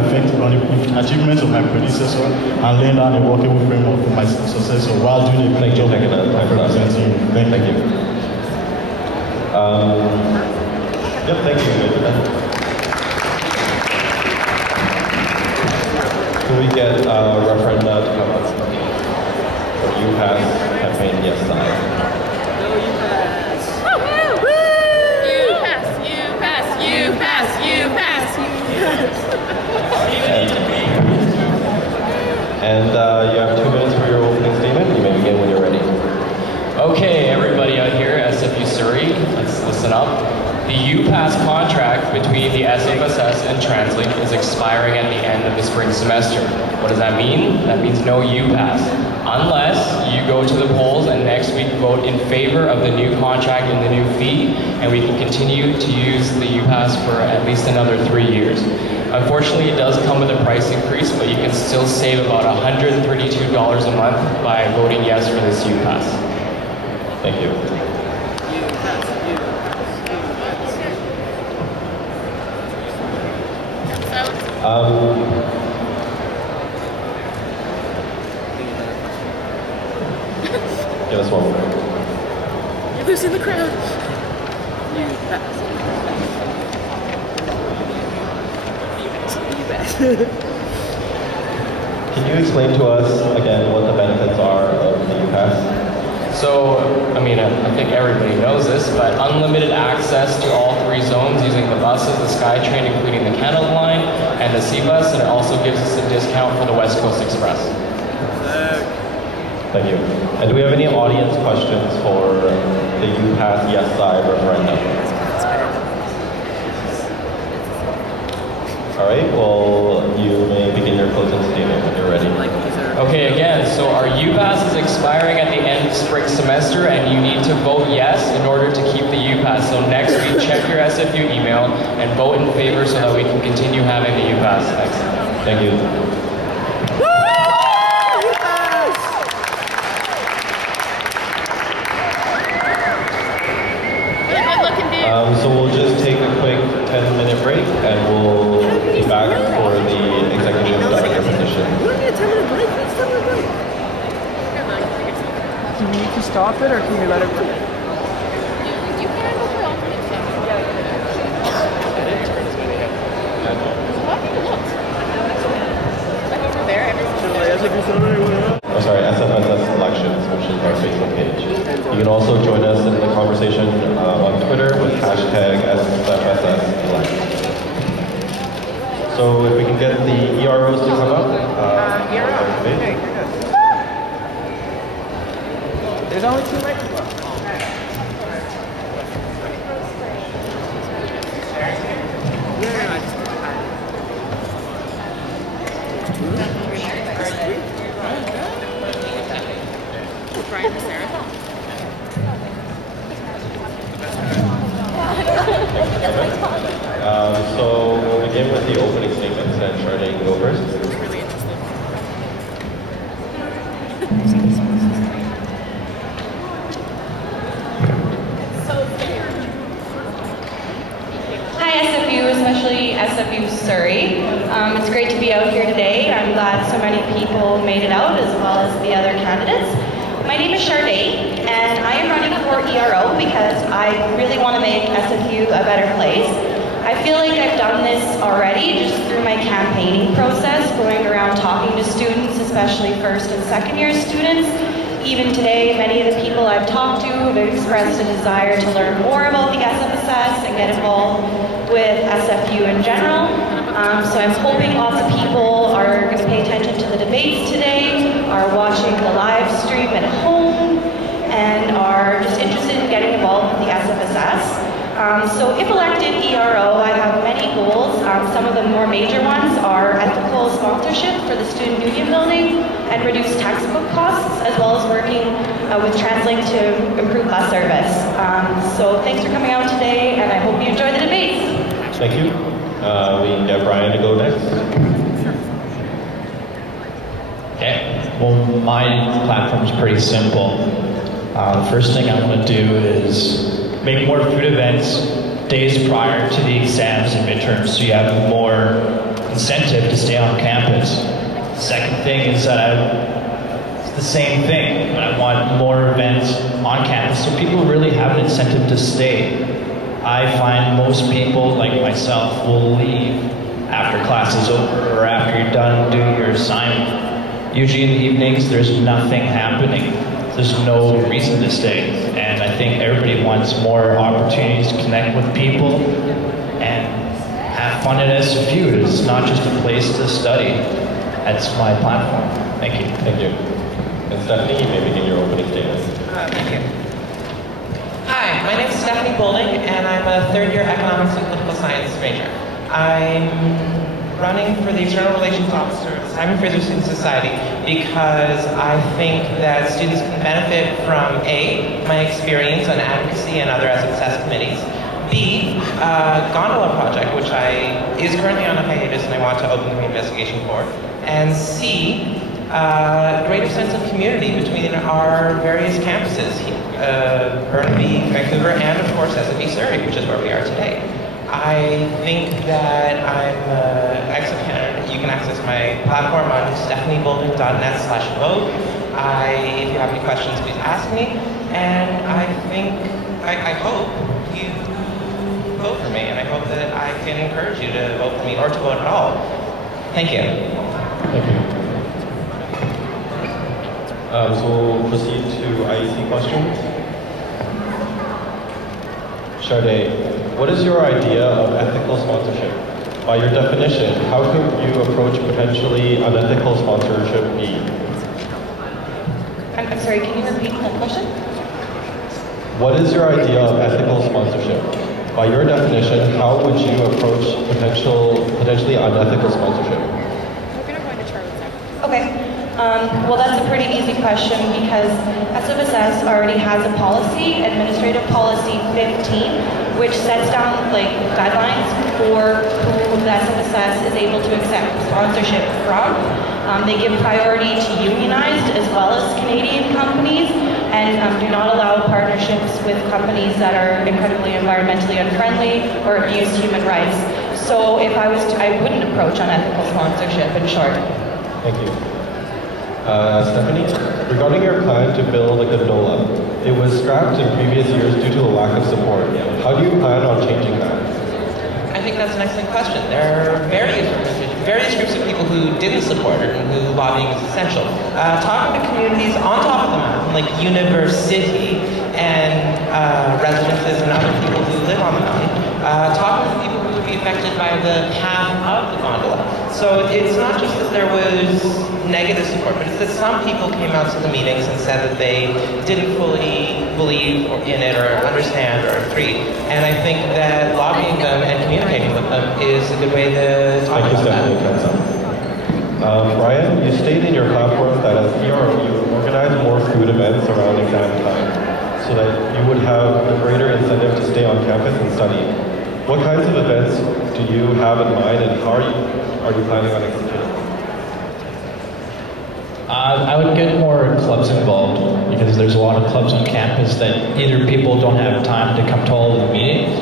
achievements of my predecessor and laying down a workable framework for my successor while doing a great job of representing you. Thank you. Yep, thank you. Can we get referenda to come up? So you have campaign yes side. And you have 2 minutes for your opening statement. You may begin when you're ready. Okay, everybody out here, SFU Surrey, let's listen up. The UPass contract between the SFSS and TransLink is expiring at the end of the spring semester. What does that mean? That means no UPass. Unless you go to the polls and next week vote in favor of the new contract and the new fee, and we can continue to use the UPass for at least another 3 years. Unfortunately, it does come with a price increase, but you can still save about $132 a month by voting yes for this UPass. Thank you. Give us one more. You're losing the crowd. Can you explain to us again what the benefits are of the UPass? So, I mean, I think everybody knows this, but unlimited access to all 3 zones using the buses, the SkyTrain, including the Canada Line, and the C-Bus, and it also gives us a discount for the West Coast Express. Thank you. And do we have any audience questions for the UPass yes side referendum? All right, well, you may begin your closing statement when you're ready. Okay, again, so our UPass is expiring at the end of spring semester, and you need to vote yes in order to keep the UPass. So next week, check your SFU email and vote in favor so that we can continue having the UPass. Thanks. Thank you. So we'll just take a quick 10-minute break, and we'll be back for the executive director position. Do we need to stop it, or can we let it go? You can go for alternate. Over there, Oh, sorry, SFSS elections, which is our Facebook page. You can also join us in the conversation on Twitter with hashtag SFSS elections. So if we can get the EROs to come up. Okay, there's only 2 microphones. So we'll begin with the opening statements, and Charlie, you go first. Hi SFU, especially SFU Surrey. It's great to be out here today. I'm glad so many people made it out, as well as the other candidates. My name is Charday, and I am running for ERO because I really want to make SFU a better place. I feel like I've done this already just through my campaigning process, going around talking to students, especially first and second year students. Even today, many of the people I've talked to have expressed a desire to learn more about the SFSS and get involved with SFU in general. So I'm hoping lots of people are going to pay attention to the debates today, are watching the live stream at home, and are just interested in getting involved with the SFSS. So if elected ERO, I have many goals. Some of the more major ones are ethical sponsorship for the student union building and reduce textbook costs, as well as working with TransLink to improve bus service. So thanks for coming out today, and I hope you enjoy the debates. Thank you. We can get Brian to go next. Okay, well, my platform is pretty simple. The first thing I want to do is make more food events days prior to the exams and midterms so you have more incentive to stay on campus. The second thing is that it's the same thing, but I want more events on campus so people really have an incentive to stay. I find most people, like myself, will leave after class is over or after you're done doing your assignment. Usually in the evenings, there's nothing happening. There's no reason to stay. And I think everybody wants more opportunities to connect with people and have fun at SFU. It's not just a place to study. That's my platform. Thank you. Thank you. And Stephanie, you may begin your opening statement. Thank you. Hi, my name is Stephanie Boulding, and I'm a third-year economics and political science major. I'm running for the External Relations Officer of the Simon Fraser Student Society because I think that students can benefit from A, my experience on advocacy and other SFSS committees, B, Gondola Project, which is currently on a hiatus and I want to open the investigation for, and C, greater sense of community between our various campuses, Burnaby, Vancouver, and of course SFE Surrey, which is where we are today. I think that I'm an excellent candidate. You can access my platform on stephanieboulding.net/vote. If you have any questions, please ask me. And I hope you vote for me, and I hope that I can encourage you to vote for me or to vote at all. Thank you. Thank you. So we'll proceed to IEC questions. Charday, what is your idea of ethical sponsorship? By your definition, how could you approach potentially unethical sponsorship be? I'm sorry, can you repeat that question? What is your idea of ethical sponsorship? By your definition, how would you approach potentially unethical sponsorship? Okay. Well, that's a pretty easy question because SFSS already has a policy, Administrative Policy 15, which sets down guidelines for who the SFSS is able to accept sponsorship from. They give priority to unionized as well as Canadian companies and do not allow partnerships with companies that are incredibly environmentally unfriendly or abuse human rights. So if I was to, I wouldn't approach unethical sponsorship, in short. Thank you. Stephanie, regarding your plan to build a gondola, it was scrapped in previous years due to a lack of support. How do you plan on changing that? I think that's an excellent question. There are various groups of people who didn't support it and who lobbying is essential. Talking to communities on top of the mountain, like university and residences and other people who live on the mountain, talking to people who would be affected by the path of the gondola. So it's not just that there was negative support, but it's that some people came out to the meetings and said that they didn't fully believe in it or understand or agree. And I think that lobbying them and communicating with them is a good way to talk about that. Brian, you stated in your platform that as ERO, you would organize more food events around exam time so that you would have a greater incentive to stay on campus and study. What kinds of events do you have in mind and how are you planning on executing? I would get more clubs involved because there's a lot of clubs on campus that either people don't have time to come to all of the meetings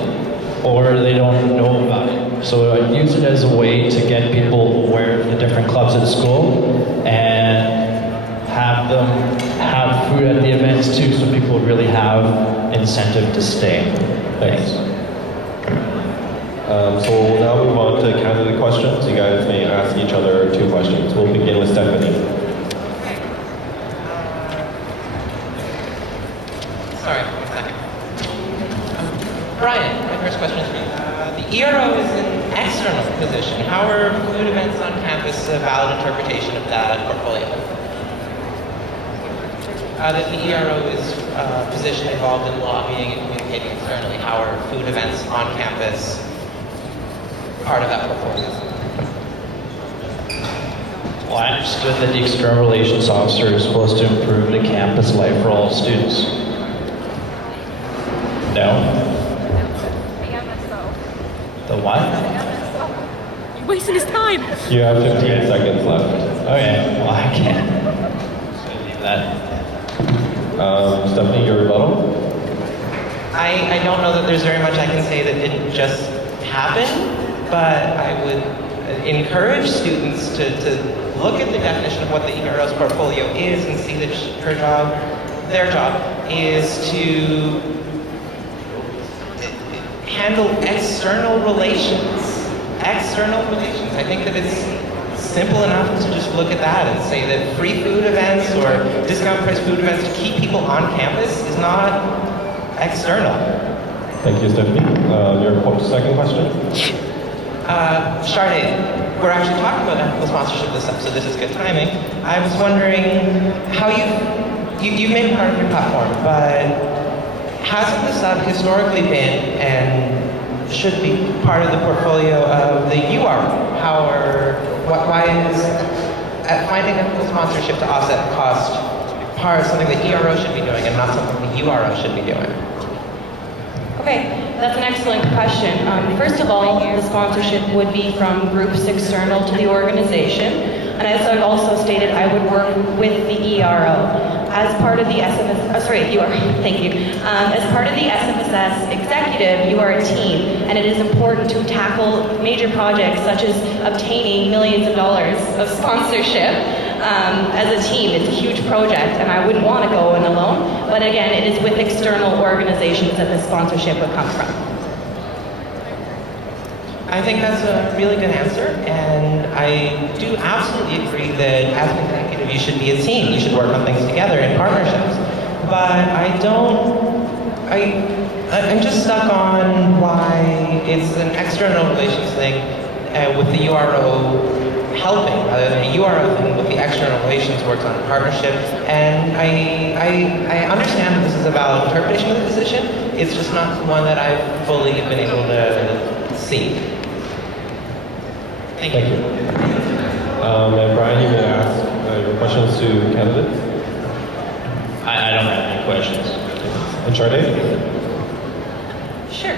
or they don't know about it. So I use it as a way to get people aware of the different clubs at the school and have them have food at the events too, so people really have incentive to stay. Thanks. So we'll now move on to candidate questions. You guys may ask each other 2 questions. We'll begin with Stephanie. Sorry, 1 second. Brian, my first question is for you. The ERO is an external position. How are food events on campus a valid interpretation of that portfolio? That the ERO is a position involved in lobbying and communicating externally. How are food events on campus part of that portfolio? Well, I understood that the external relations officer is supposed to improve the campus life for all students. No? The what? You're wasting his time. You have 15 seconds left. Okay, well I can't leave that. Stephanie, your rebuttal? I don't know that there's very much I can say that didn't just happen, but I would encourage students to look at the definition of what the ERO's portfolio is and see that their job is to handle external relations. External relations. I think that it's simple enough to just look at that and say that free food events or discount price food events to keep people on campus is not external. Thank you, Stephanie. Your second question? Sharday, we're actually talking about ethical sponsorship this episode, so this is good timing. I was wondering how you've made it part of your platform, but hasn't the sub historically been and should be part of the portfolio of the URO? Why is finding ethical sponsorship to offset cost part of something that ERO should be doing and not something the URO should be doing? Okay, that's an excellent question. First of all, the sponsorship would be from groups external to the organization. And as I've also stated, I would work with the ERO. As part of the SFSS, thank you. As part of the SFSS executive, you are a team, and it is important to tackle major projects such as obtaining millions of dollars of sponsorship as a team. It's a huge project, and I wouldn't want to go in alone. But again, it is with external organizations that the sponsorship would come from. I think that's a really good answer, and I do absolutely agree that as an executive you should be a team. You should work on things together in partnerships. But I'm just stuck on why it's an external relations thing with the URO helping rather than a URO thing with the external relations works on a partnership. And I understand that this is a valid interpretation of the position. It's just not one that I've fully been able to see. Thank you. And Brian, you may ask your questions to candidates. I don't have any questions. And Sharday? Sure.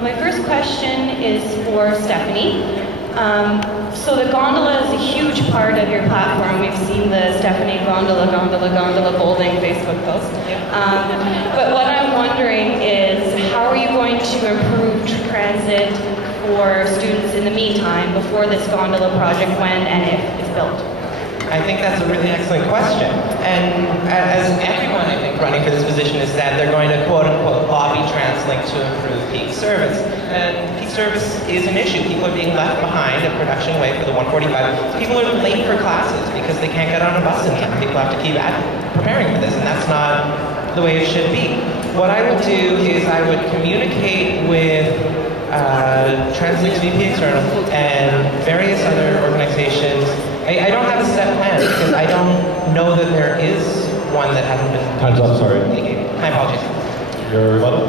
My first question is for Stephanie. So the gondola is a huge part of your platform. We've seen the Stephanie gondola Golding Facebook post. But what I'm wondering is, how are you going to improve transit for students in the meantime before this gondola project, when and if it's built? I think that's a really excellent question. And as everyone, I think, running for this position has said, they're going to quote-unquote lobby TransLink to improve peak service. And peak service is an issue. People are being left behind at Production Way for the 145. People are late for classes because they can't get on a bus in time. People have to keep preparing for this, and that's not the way it should be. What I would do is I would communicate with TransLink's VP External and various other organizations. I don't have a set plan because I don't know that there is one that hasn't been. Time's up, sorry. My apologies. Your rebuttal?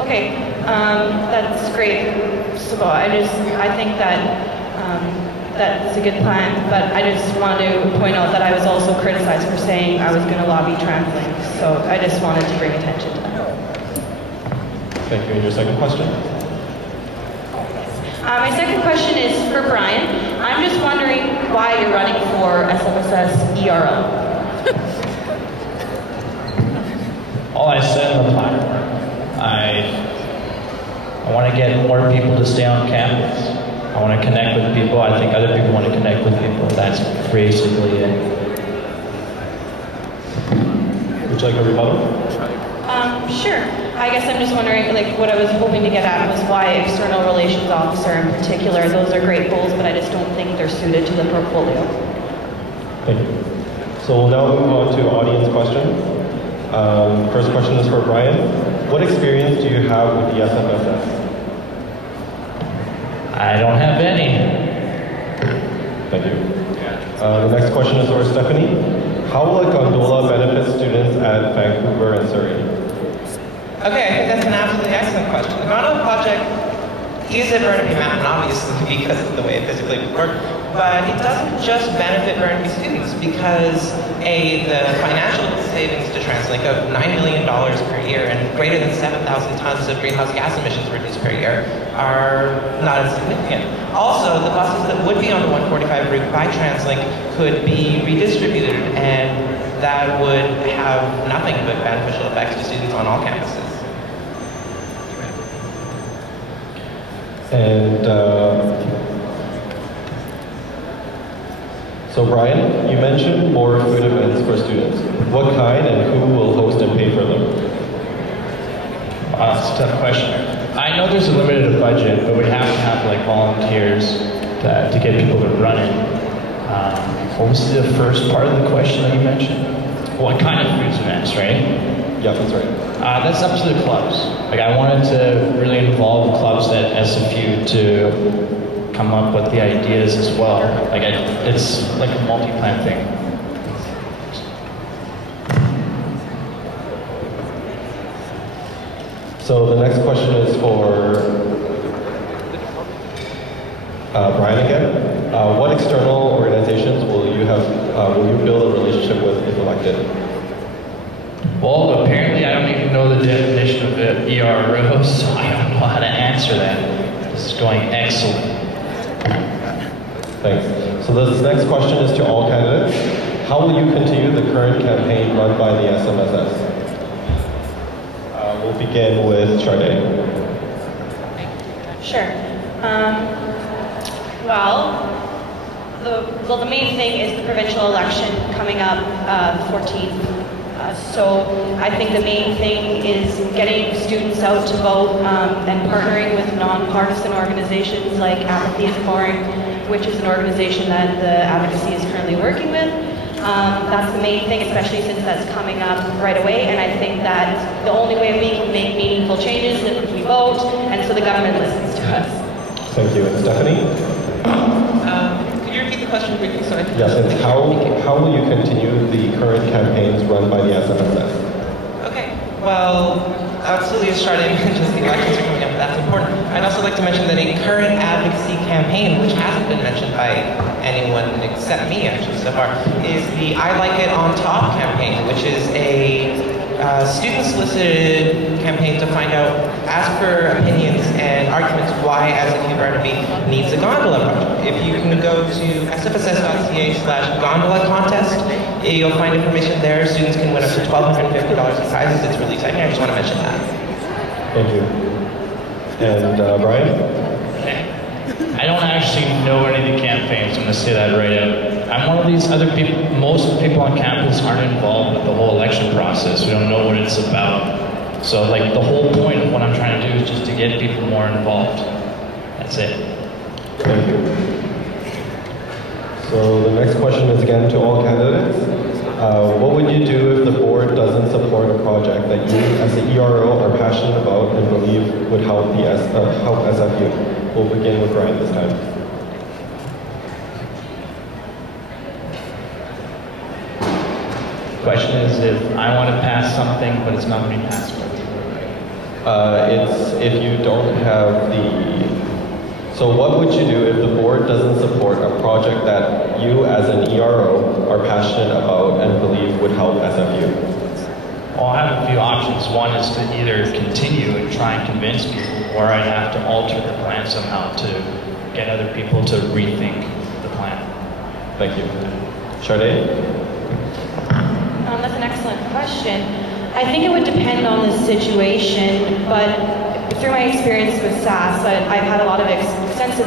Okay, that's great. So I think that that's a good plan, but I just wanted to point out that I was also criticized for saying I was going to lobby TransLink, so I just wanted to bring attention to that. Thank you. And your second question? My second question is for Brian. I'm just wondering why you're running for SFSS ERO. All I said in the platform, I want to get more people to stay on campus. I want to connect with people. I think other people want to connect with people. That's basically it. Would you like a rebuttal? Sure. I guess I'm just wondering, like, what I was hoping to get at was why external relations officer in particular. Those are great goals, but I just don't think they're suited to the portfolio. Thank you. So we'll now move on to audience questions. First question is for Brian. What experience do you have with the SFSS? I don't have any. Thank you. The next question is for Stephanie. How will a gondola benefit students at Vancouver and Surrey? Okay, I think that's an absolutely excellent question. The gondola project is at Burnaby Mountain, obviously, because of the way it physically would work, but it doesn't just benefit Burnaby students because, A, the financial savings to TransLink of $9 million per year and greater than 7,000 tons of greenhouse gas emissions reduced per year are not insignificant. Also, the buses that would be on the 145 route by TransLink could be redistributed, and that would have nothing but beneficial effects to students on all campuses. And so Brian, you mentioned more food events for students. What kind and who will host and pay for them? That's a tough question. I know there's a limited budget, but we have to have like volunteers to get people to run it. What was the first part of the question that you mentioned? What kind of food events, right? Yeah, that's right. That's up to the clubs. Like I wanted to really involve clubs at SFU to come up with the ideas as well. Like it's like a multi-plan thing. So the next question is for Brian again. What external organizations will you build a relationship with if elected? Well, apparently I don't even know the definition of the ERO, so I don't know how to answer that. This is going excellent. Thanks. So this next question is to all candidates. How will you continue the current campaign run by the SFSS? We'll begin with Charday. Sure. The main thing is the provincial election coming up the 14th. So I think the main thing is getting students out to vote and partnering with nonpartisan organizations like Apathy is Pouring, which is an organization that the advocacy is currently working with. That's the main thing, especially since that's coming up right away. And I think that the only way we can make meaningful changes is if we vote, and so the government listens to us. Thank you. And Stephanie? Could you repeat the question quickly? So I can Yes, it's how will you continue the current campaigns run by the SFSS? Okay, well, absolutely, as Charday mentioned, the elections are coming up, that's important. I'd also like to mention that a current advocacy campaign, which hasn't been mentioned by anyone except me, actually, so far, is the I Like It on Top campaign, which is a student-solicited campaign to find out, ask for opinions and arguments why SFU Burnaby needs a gondola project. If you can go to sfss.ca/gondola contest, you'll find information there. Students can win up to $1,250 in prizes. It's really exciting. I just want to mention that. Thank you. And Brian? I don't actually know any of the campaigns, I'm going to say that right out. I'm one of these other people, most people on campus aren't involved with the whole election process. We don't know what it's about. So like the whole point of what I'm trying to do is just to get people more involved. That's it. Thank you. So the next question is again to all candidates. What would you do if the board doesn't support a project that you as the ERO are passionate about and believe would help SFU? We'll begin with Brian this time. Question is if I want to pass something, but it's not being passed. It's if you don't have the... So what would you do if the board doesn't support a project that you as an ERO are passionate about and believe would help SFU? Well, I have a few options. One is to either continue and try and convince people, or I'd have to alter the plan somehow to get other people to rethink the plan. Thank you. Charday? That's an excellent question. I think it would depend on the situation, but through my experience with SAS, I've had a lot of extensive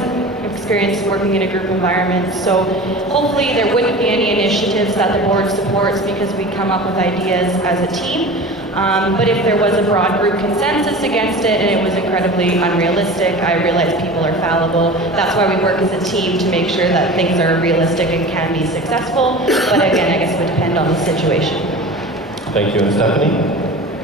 experience working in a group environment, so hopefully there wouldn't be any initiatives that the board supports because we come up with ideas as a team. But if there was a broad group consensus against it and it was incredibly unrealistic, I realize people are fallible. That's why we work as a team to make sure that things are realistic and can be successful. But again, I guess it would depend on the situation. Thank you. And Stephanie?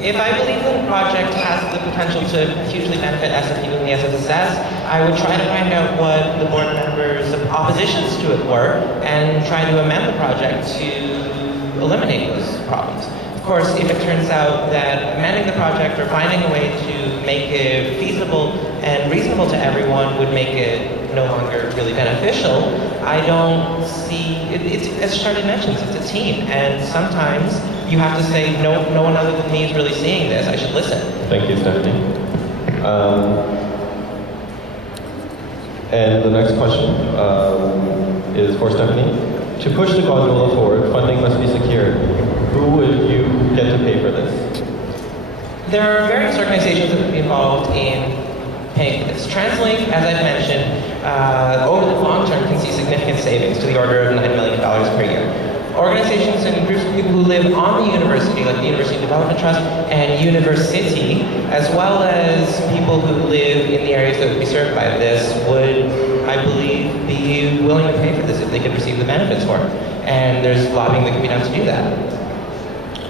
If I believe that a project has the potential to hugely benefit SFU and the SFSS, I would try to find out what the board members' oppositions to it were and try to amend the project to eliminate those problems. Of course, if it turns out that amending the project or finding a way to make it feasible and reasonable to everyone would make it no longer really beneficial, I don't see, as Charlotte mentions, it's a team, and sometimes you have to say, no one other than me is really seeing this, I should listen. Thank you, Stephanie. And the next question is for Stephanie. To push the gondola forward, funding must be secured. Who would you get to pay for this? There are various organizations that would be involved in paying for this. TransLink, as I've mentioned, over the long term can see significant savings to the order of $9 million per year. Organizations and groups of people who live on the university, like the University Development Trust and University, as well as people who live in the areas that would be served by this, would, I believe, be willing to pay for this if they could receive the benefits for it. And there's lobbying that can be done to do that.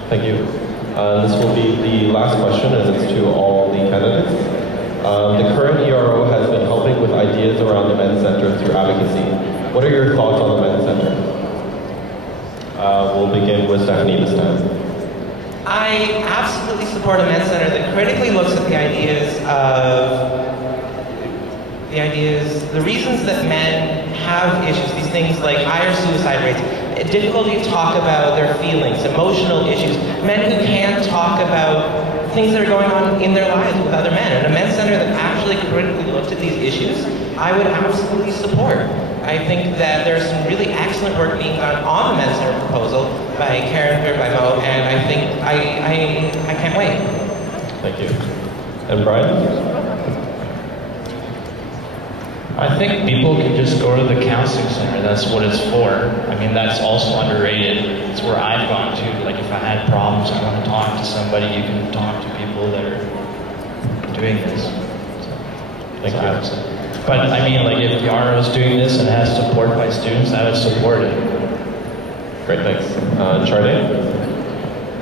Thank you. This will be the last question, and it's to all the candidates. The current ERO has been helping with ideas around the Men's Center through advocacy. What are your thoughts on the Men's Center? We'll begin with Stephanie this time. I absolutely support a men's center that critically looks at the reasons that men have issues, these things like higher suicide rates, difficulty to talk about their feelings, emotional issues, men who can't talk about things that are going on in their lives with other men. And a men's center that actually critically looks at these issues, I would absolutely support. I think that there's some really excellent work being done on the Men's Center proposal by Karen here, by Mo, and I think I can't wait. Thank you. And Brian? I think people can just go to the counseling center. That's what it's for. I mean, that's also underrated. It's where I've gone to. Like, if I had problems, I want to talk to somebody, you can talk to people that are doing this. Thank you. But I mean, like, if Yara is doing this and has support by students, I would support it. Great, thanks. Charday?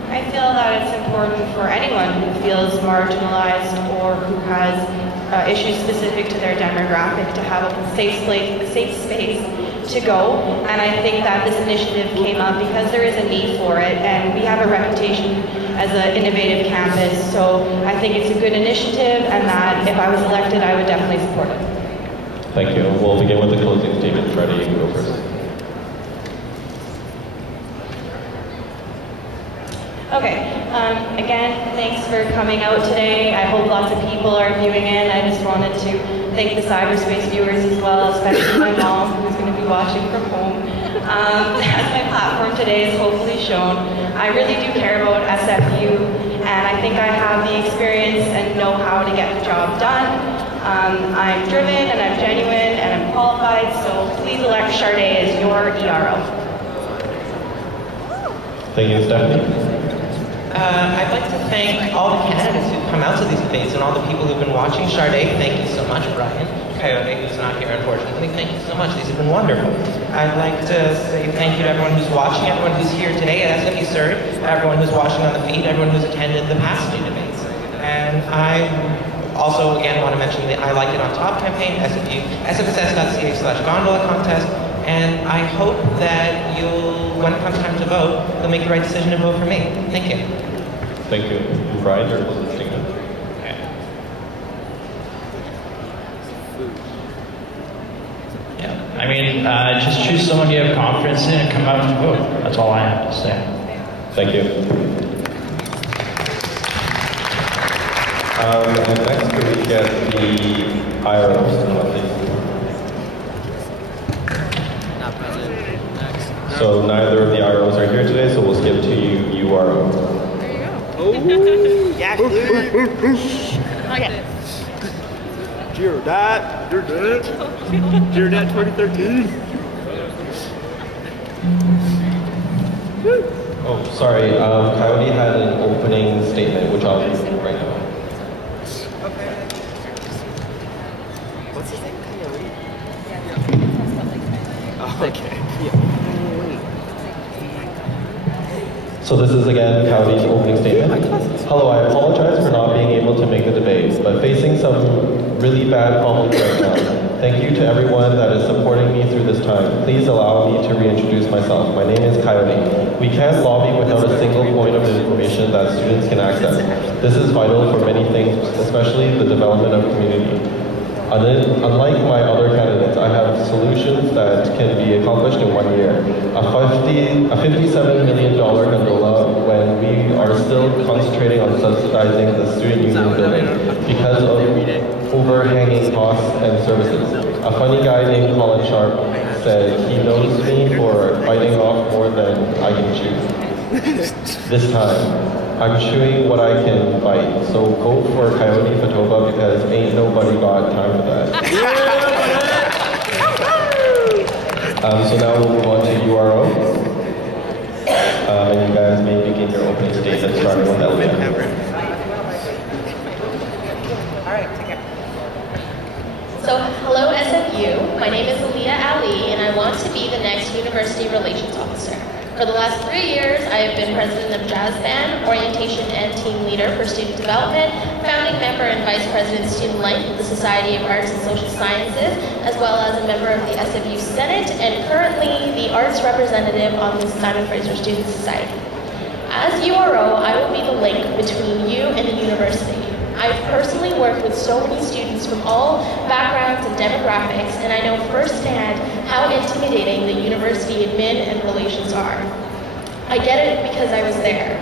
I feel that it's important for anyone who feels marginalized or who has issues specific to their demographic to have a safe space to go. And I think that this initiative came up because there is a need for it, and we have a reputation as an innovative campus. So I think it's a good initiative, and that if I was elected, I would definitely support it. Thank you. We'll begin with the closing statement. Freddie, you can go first. Okay. Again, thanks for coming out today. I hope lots of people are viewing in. I just wanted to thank the cyberspace viewers as well, especially my mom, who's going to be watching from home. As my platform today is hopefully shown, I really do care about SFU, and I think I have the experience and know how to get the job done. I'm driven and I'm genuine and I'm qualified, so please elect Charday as your ERO. Thank you, Stephanie. I'd like to thank all the candidates who've come out to these debates and all the people who've been watching. Charday, thank you so much. Brian, Coyote, who's not here unfortunately, thank you so much. These have been wonderful. I'd like to say thank you to everyone who's watching, everyone who's here today at SFU Surrey, everyone who's watching on the feed, everyone who's attended the past two debates. And I also, again, want to mention the I Like It On Top campaign, SFSS.ca/gondola contest, and I hope that you'll, when it comes time to vote, you'll make the right decision and vote for me. Thank you. Thank you. Brian, your closing statement. Yeah, I mean, just choose someone you have confidence in and come out and vote. That's all I have to say. Thank you. And next, could we get the IROs to come, please? Not present. Next. So neither of the IROs are here today, so we'll skip to you, URO. There you go. Oh, yes. Okay. Dear Dad, Dear Dad, Dear Dad 2013. Oh, sorry. Coyote had an opening statement, which I'll read right now. What's his name? Coyote? Oh, okay. So this is again Coyote's opening statement. Hello, I apologize for not being able to make the debate, but facing some really bad problems right now. Thank you to everyone that is supporting me through this time. Please allow me to reintroduce myself. My name is Coyote. We can't lobby without a single point of information that students can access. This is vital for many things, especially the development of community. Unlike my other candidates, I have solutions that can be accomplished in 1 year. A $57 million gondola when we are still concentrating on subsidizing the student union building because of overhanging costs and services. A funny guy named Colin Sharp said he knows me for biting off more than I can chew. This time, I'm chewing what I can bite, so vote for Coyote Fatoba because ain't nobody got time for that. So now we'll move on to URO. And you guys may begin your opening statement starting with Elvin. So, hello SFU, my name is Aliyah Ali and I want to be the next University Relations Officer. For the last 3 years, I have been president of Jazz Band, orientation and team leader for student development, founding member and vice president student life of the Society of Arts and Social Sciences, as well as a member of the SFU Senate, and currently the arts representative on the Simon Fraser Student Society. As URO, I will be the link between you and the university. I've personally worked with so many students from all backgrounds and demographics, and I know firsthand how intimidating the university admin and relations are. I get it because I was there.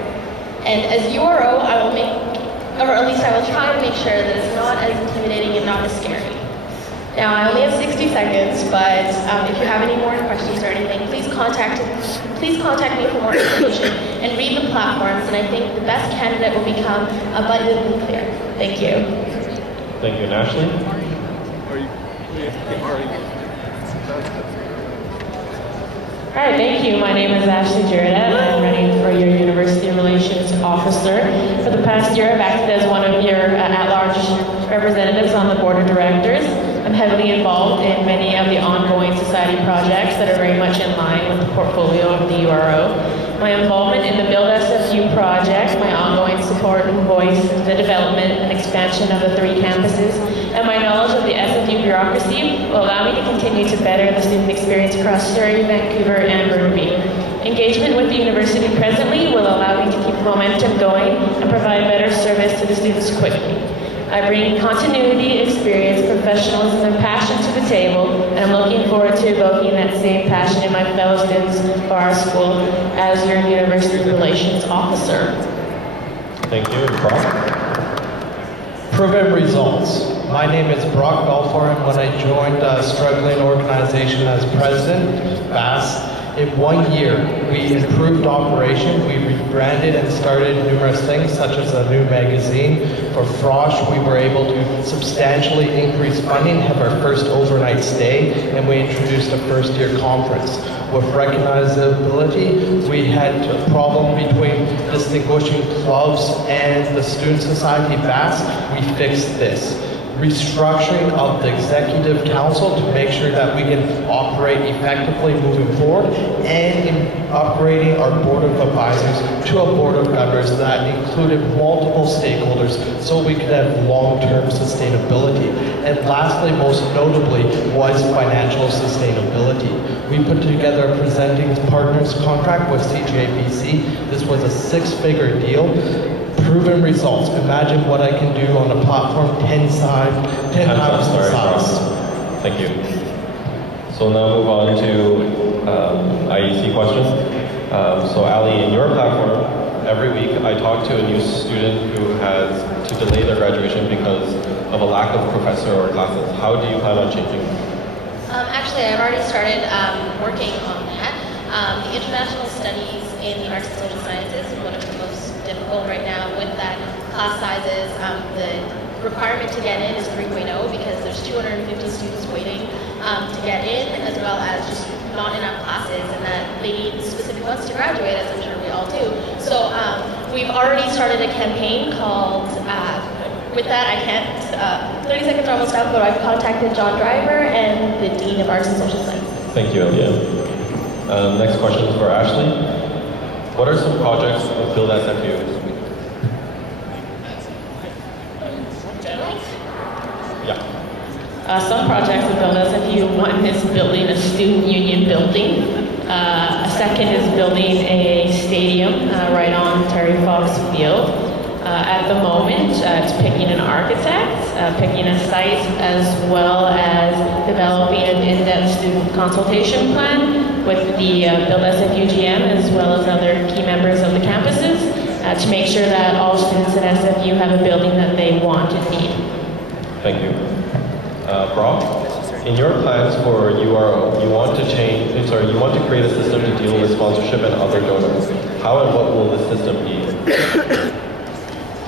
And as URO, I will make, or at least I will try to make sure that it's not as intimidating and not as scary. Now, I only have 60 seconds, but if you have any more questions or anything, please contact me for more information and read the platforms, and I think the best candidate will become abundantly clear. Thank you. Thank you. And Ashley? All right, thank you. My name is Ashley Jarrett. I'm running for your University Relations Officer. For the past year, I've acted as one of your at-large representatives on the board of directors. I'm heavily involved in many of the ongoing society projects that are very much in line with the portfolio of the URO. My involvement in the Build SFU project, my ongoing support and voice in the development and expansion of the 3 campuses, and my knowledge of the SFU bureaucracy will allow me to continue to better the student experience across Surrey, Vancouver, and Burnaby. Engagement with the university presently will allow me to keep momentum going and provide better service to the students quickly. I bring continuity, experience, professionalism, and passion to the table, and I'm looking forward to evoking that same passion in my fellow students for our school as your University Relations Officer. Thank you. Brock? Proven results. My name is Brock Balfour, and when I joined a struggling organization as president, BAS, in 1 year, we improved operation, we rebranded and started numerous things, such as a new magazine. For Frosh, we were able to substantially increase funding, have our first overnight stay, and we introduced a first-year conference. With recognizability, we had a problem between distinguishing clubs and the Student Society BAS. We fixed this. Restructuring of the executive council to make sure that we can operate effectively moving forward, and in upgrading our board of advisors to a board of members that included multiple stakeholders so we could have long-term sustainability. And lastly, most notably, was financial sustainability. We put together a presenting partners contract with CJBC. This was a 6-figure deal. Proven results. Imagine what I can do on a platform 10 times the size. Thank you. So now move on to IEC questions. So Ali, in your platform, every week I talk to a new student who has to delay their graduation because of a lack of professor or classes. How do you plan on changing that? Actually, I've already started working on that. The international studies in the arts and social sciences is one of the most difficult right now with that class sizes. The requirement to get in is 3.0 because there's there's 250 students waiting to get in, as well as just not enough classes, and that they need specific ones to graduate, as I'm sure we all do. So we've already started a campaign called, with that I can't, 30 seconds are almost up, but I've contacted John Driver and the Dean of Arts and Social Sciences. Thank you, Elia. Next question is for Ashley. What are some projects with Build SFU? Yeah. Some projects with Build SFU, one is building a student union building. A second is building a stadium right on Terry Fox Field. At the moment, it's picking an architect, picking a site, as well as developing an in-depth student consultation plan with the Build SFU GM, as well as other key members of the campuses, to make sure that all students at SFU have a building that they want and need. Thank you. Brock, in your plans for URO, you want to create a system to deal with sponsorship and other donors. How and what will this system be?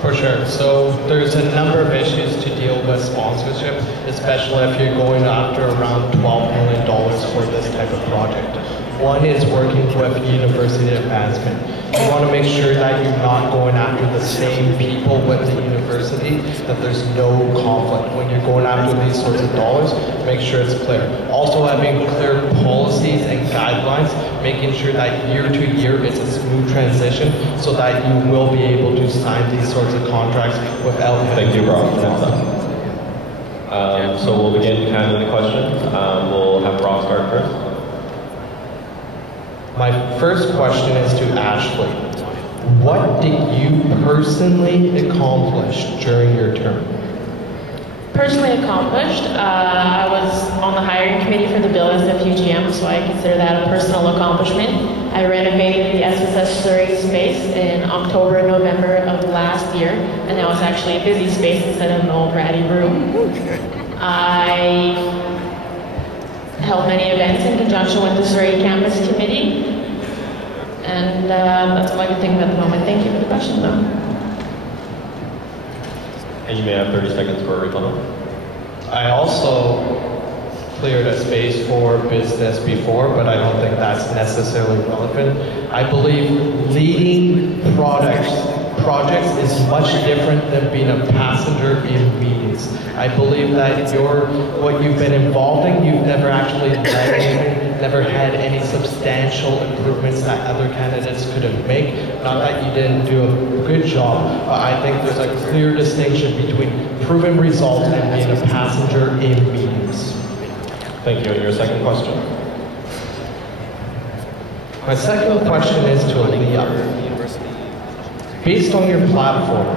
For sure. So there's a number of issues to deal with sponsorship, especially if you're going after around $12 million for this type of project. One is working with university advancement. You want to make sure that you're not going after the same people with the university, that there's no conflict. When you're going after these sorts of dollars, make sure it's clear. Also having clear policies and guidelines, making sure that year to year it's a smooth transition so that you will be able to sign these sorts of contracts without... Thank you, Brock. So we'll begin candidate questions. We'll have Brock start first. My first question is to Ashley. What did you personally accomplish during your term? Personally accomplished, I was on the hiring committee for the Build SFU GM, so I consider that a personal accomplishment. I renovated the SFSS Surrey space in October and November of last year, and now it's actually a busy space instead of an old ratty room. I held many events in conjunction with the Surrey Campus Committee, and that's all I can think of at the moment. Thank you for the question, though. And you may have 30 seconds for a rebuttal. I also cleared a space for business before, but I don't think that's necessarily relevant. I believe leading projects is much different than being a passenger in meetings. I believe that what you've been involved in, you've never actually led anything, never had any substantial improvements that other candidates could have made. Not that you didn't do a good job, but I think there's a clear distinction between proven results and being a passenger in meetings. Thank you. And your second question? My second question is to Aaliyah. Based on your platform,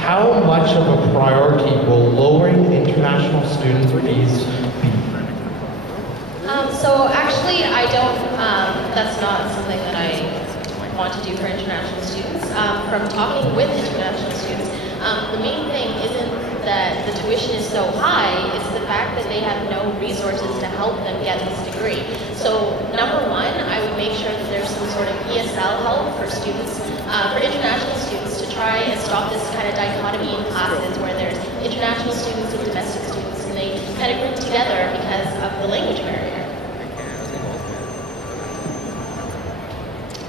how much of a priority will lowering international student fees be? So actually, I don't, that's not something that I want to do for international students. From talking with international students, the main thing isn't that the tuition is so high, it's the fact that they have no resources to help them get this degree. So number one, I would make sure that there's some sort of ESL help for students, for international students, to try and stop this kind of dichotomy in classes where there's international students and domestic students, and they kind of group together because of the language barrier.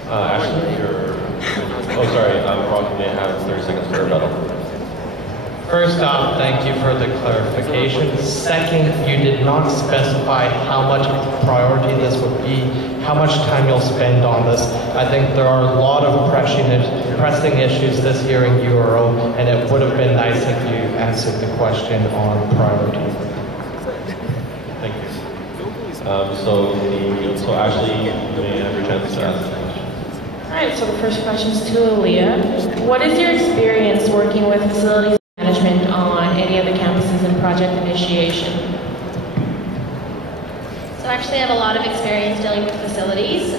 Ashley, Brock, you may have 30 seconds for rebuttal. First off, thank you for the clarification. Second, you did not specify how much priority this would be, how much time you'll spend on this. I think there are a lot of pressing issues this year in URO, and it would have been nice if you answered the question on priority. Thank you. So Ashley, you may have your chance to ask. Alright, so the first question is to Aaliyah. What is your experience working with facilities management on any of the campuses in project initiation? So actually I have a lot of experience dealing with facilities,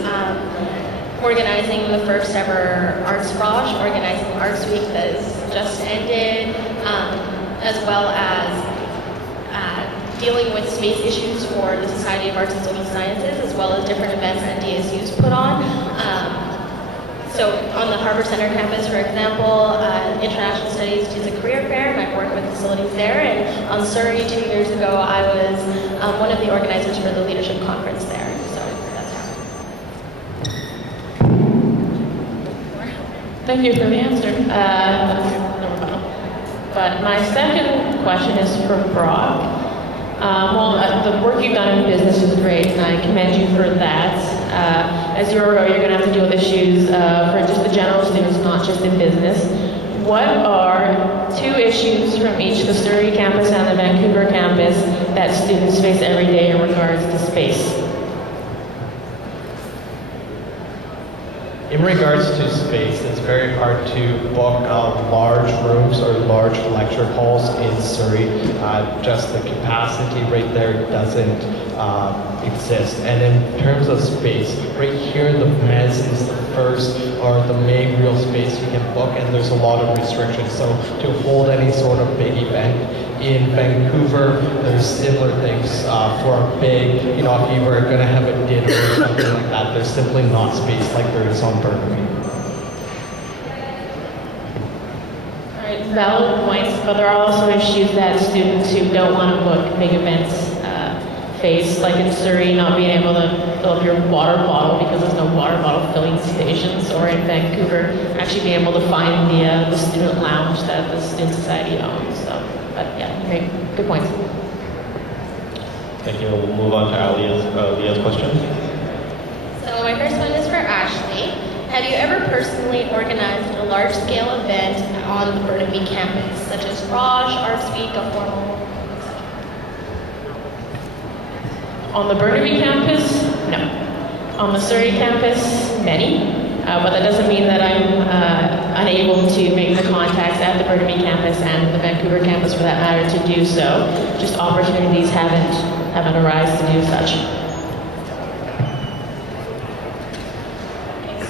organizing the first ever Arts Frosh, organizing Arts Week that has just ended, as well as dealing with space issues for the Society of Arts and Social Sciences, as well as different events that DSU's put on. So on the Harbor Center campus, for example, International Studies is a career fair, and I've worked with facilities there. And on Surrey 2 years ago, I was one of the organizers for the leadership conference there. So that's how. Thank you for the answer. But my second question is for Brock. The work you've done in business is great, and I commend you for that. As you're going to have to deal with issues for just the general students, not just in business. What are 2 issues from each the Surrey campus and the Vancouver campus that students face every day in regards to space? In regards to space, it's very hard to book large rooms or large lecture halls in Surrey. Just the capacity right there doesn't exist. And in terms of space, right here the mezz is the first or the main real space you can book, and there's a lot of restrictions. So to hold any sort of big event in Vancouver, there's similar things for a big, if you were going to have a dinner or something like that, there's simply not space like there is on Burnaby. Alright, valid points, but there are also issues that students who don't want to book big events face, like in Surrey, not being able to fill up your water bottle because there's no water bottle filling stations, or in Vancouver, actually being able to find the student lounge that the Student Society owns. So, but yeah, you make good points. Thank you. We'll move on to Leah's question. So my first one is for Ashley. Have you ever personally organized a large-scale event on the Burnaby campus, such as Raj, Arts Week, a formal? On the Burnaby campus, no. On the Surrey campus, many. But that doesn't mean that I'm unable to make the contacts at the Burnaby campus and the Vancouver campus, for that matter, to do so. Just opportunities haven't arisen to do such.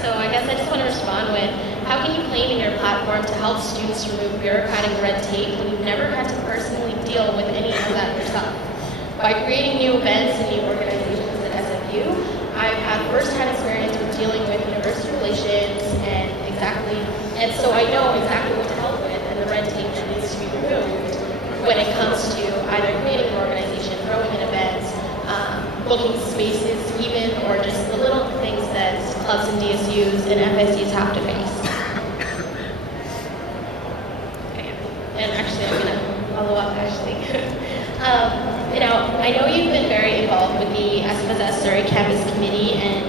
So I guess I just want to respond with, how can you claim in your platform to help students remove bureaucratic red tape when you've never had to personally deal with any of that yourself? By creating new events and new organizations at SFU, I've had first-hand experience with dealing with university relations and so I know exactly what to help with and the red tape that needs to be removed when it comes to either creating an organization, throwing in events, booking spaces even, or just the little things that clubs and DSUs and FSUs have to face. And actually, I'm going to follow up, Ashley. I know you've been very involved with the SFSS Surrey Campus Committee and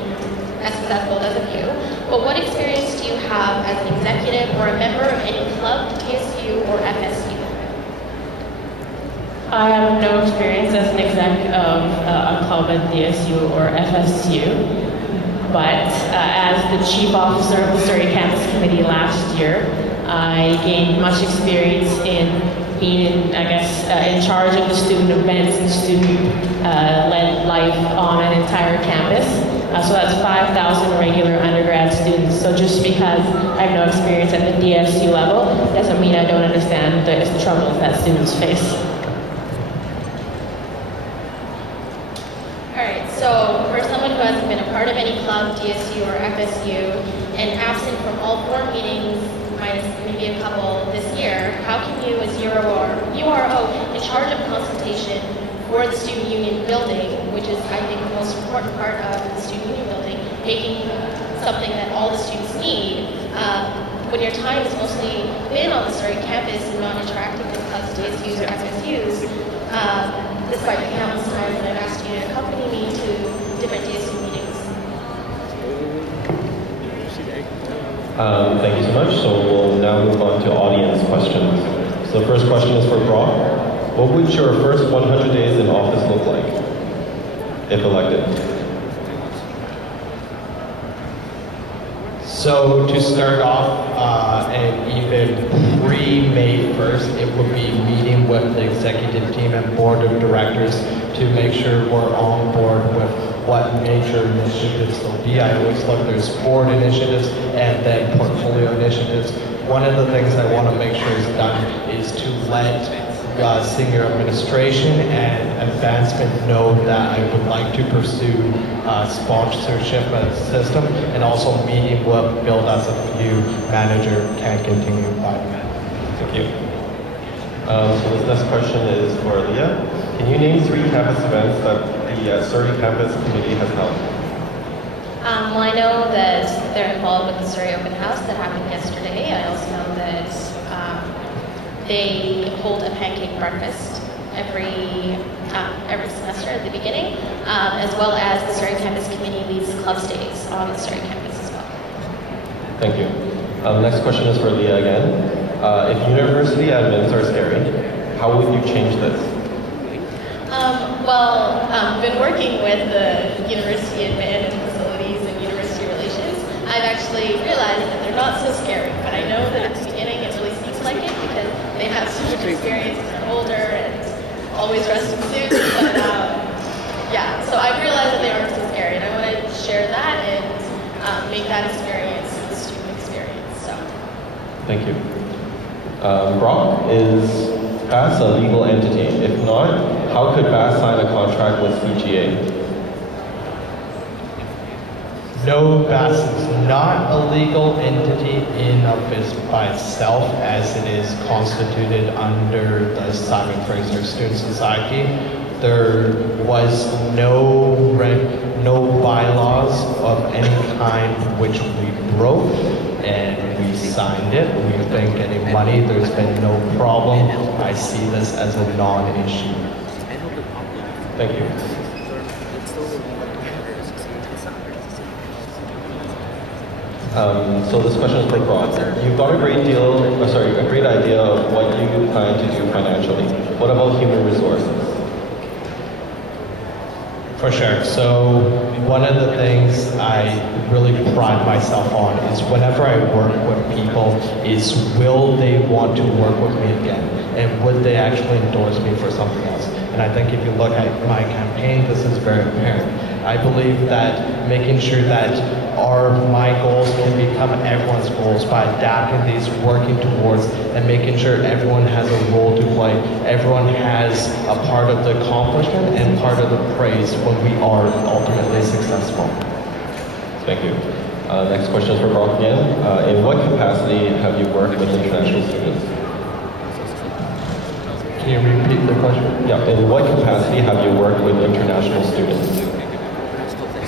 SFSS both SFU, but what experience do you have as an executive or a member of any club, DSU, or FSU? I have no experience as an exec of a club at DSU or FSU, but as the chief officer of the Surrey Campus Committee last year, I gained much experience in being, in charge of the student events and student-led life on an entire campus. So that's 5,000 regular undergrad students. So just because I have no experience at the DSU level, doesn't mean I don't understand the troubles that students face. Alright, so for someone who hasn't been a part of any club, DSU, or FSU, and absent from all 4 meetings, minus maybe a couple this year, how can you, as URO, in charge of consultation for the student union building, which is, I think, the most important part of the student union building, making something that all the students need, when your time has mostly been on the Surrey campus and not interacting with clubs, DSUs, or FSUs, despite the countless times that I've asked you to accompany me to different DSU meetings. Thank you so much. So we'll now move on to audience questions. So the first question is for Brock. What would your first 100 days in office look like, if elected? So to start off, and even pre-May 1st, it would be meeting with the executive team and board of directors to make sure we're on board with what major initiatives there'll be. I always look, there's board initiatives and then portfolio initiatives. One of the things I want to make sure is done is to let senior administration and advancement know that I would like to pursue sponsorship system, and also meeting what Build SFU manager can continue by. Thank you. So this next question is for Leah. Can you name 3 campus events that the Surrey Campus Committee has held? Well, I know that they're involved with the Surrey Open House that happened yesterday. I also know that they hold a pancake breakfast every semester at the beginning, as well as the Surrey Campus Committee leads club days on the Surrey campus as well. Thank you. Next question is for Leah again. If university admins are scary, how would you change this? I've been working with the university admin and facilities and university relations. I've actually realized that they're not so scary, but I know that at the beginning it really seems like it because they have so much experience and they're older and always dressed in suits. But yeah, so I've realized that they aren't so scary, and I want to share that and make that experience the student experience. So. Thank you. Brock, is BAS a legal entity? If not, how could BAS sign a contract with CGA? No, BAS is not a legal entity in of by itself, as it is constituted under the Simon Fraser Student Society. There was no bylaws of any kind which we broke, and we signed it. We've been getting money. There's been no problem. I see this as a non-issue. Thank you. So this question is for Brock. You've got a great idea of what you plan to do financially. What about human resources? For sure. So one of the things I really pride myself on is whenever I work with people is will they want to work with me again? And would they actually endorse me for something else? And I think if you look at my campaign, this is very apparent. I believe that making sure that my goals can become everyone's goals by adapting these, working towards, and making sure everyone has a role to play. Everyone has a part of the accomplishment and part of the praise when we are ultimately successful. Thank you. Next question is for Brock again. In what capacity have you worked with international students? Can you repeat the question? Yeah, in what capacity have you worked with international students?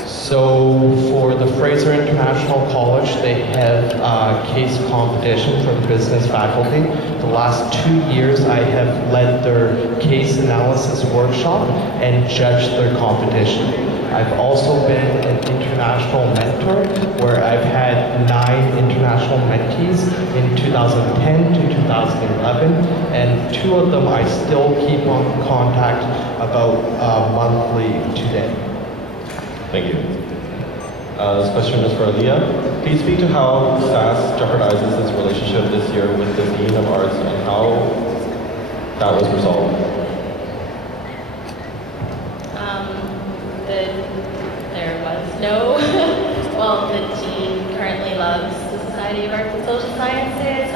So for the Fraser International College, they have a case competition for the business faculty. The last 2 years, I have led their case analysis workshop and judged their competition. I've also been an international mentor where I've had 9 international mentees in 2010 to 2011, and 2 of them I still keep on contact about monthly today. Thank you. This question is for Leah. Please speak to how SAS jeopardizes its relationship this year with the Dean of Arts and how that was resolved. There was no, well, the Dean currently loves the Society of Arts and Social Sciences.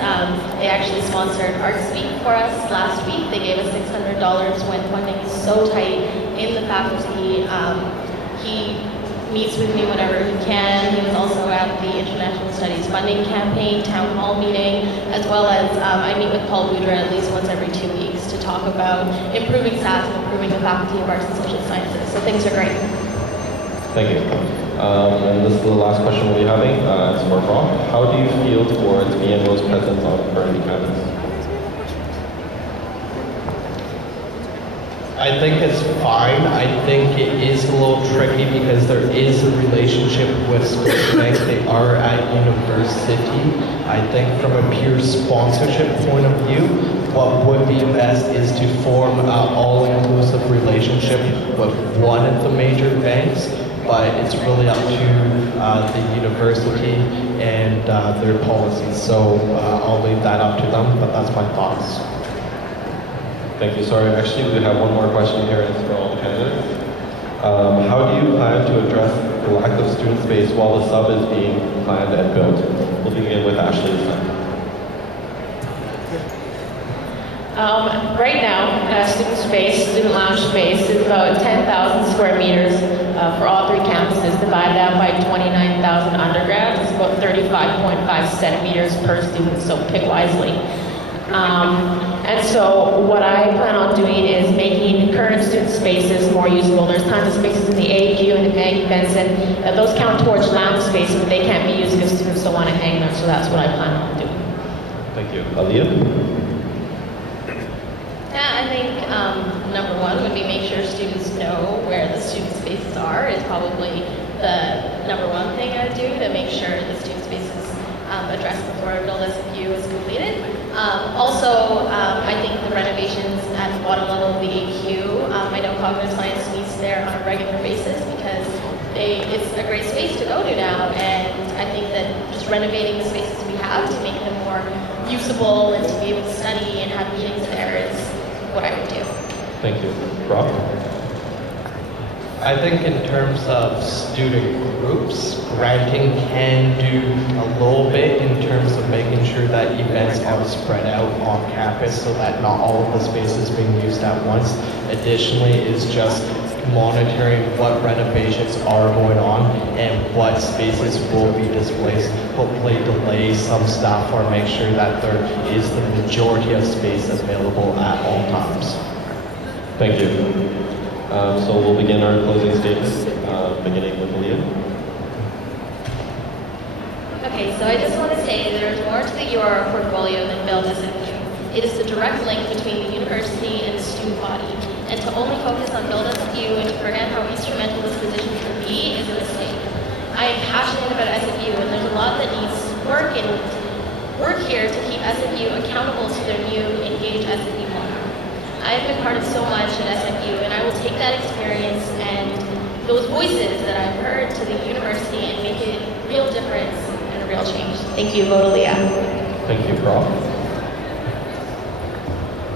They actually sponsored Arts Week for us last week. They gave us $600 when funding is so tight in the faculty. He meets with me whenever he can. He was also at the International Studies Funding Campaign town hall meeting, as well as I meet with Paul Boudreau at least once every 2 weeks to talk about improving SAS and improving the Faculty of Arts and Social Sciences. So things are great. Thank you. And this is the last question we'll be having. It's for Brock. How do you feel towards BMO's presence on Burnaby campus? I think it's fine. I think it is a little tricky because there is a relationship with Scotiabank. They are at university. I think from a pure sponsorship point of view, what would be best is to form an all-inclusive relationship with one of the major banks, but it's really up to the university and their policies. So I'll leave that up to them, but that's my thoughts. Thank you. Sorry, actually, we have one more question here, and it's for all the candidates. How do you plan to address the lack of student space while the sub is being planned and built? We'll begin with Ashley this time. Right now, student space, student lounge space is about 10,000 square meters for all three campuses. Divide that by 29,000 undergrads, it's about 35.5 centimeters per student, so pick wisely. And so what I plan on doing is making current student spaces more usable. There's tons of spaces in the AQ and in Maggie Benson. Those count towards lounge space, but they can't be used if students don't want to hang there, so that's what I plan on doing. Thank you. Aaliyah? Yeah, I think number one would be make sure students know where the student spaces are is probably the number one thing I would do to make sure the student space is addressed before Build SFU is completed. Also, I think the renovations at the bottom level of the AQ, I know cognitive science meets there on a regular basis because it's a great space to go to now, and I think that just renovating the spaces we have to make them more usable and to be able to study and have meetings there is what I would do. Thank you. Rob? I think in terms of student groups, granting can do a little bit in terms of making sure that events are spread out on campus so that not all of the space is being used at once. Additionally, is just monitoring what renovations are going on and what spaces will be displaced. Hopefully delay some staff or make sure that there is the majority of space available at all times. Thank you. So we'll begin our closing statements, beginning with Leah. Okay, so I just want to say there's more to the UR portfolio than Build SFU. It is the direct link between the university and the student body, and to only focus on Build SFU and to forget how instrumental this position can be is a mistake. I am passionate about SFU, and there's a lot that needs work here to keep SFU accountable to their new Engage SFU motto. I have been part of so much at SFU, and I will take that experience and those voices that I've heard to the university and make it a real difference and a real change. Thank you, vote Leah. Thank you, Rob.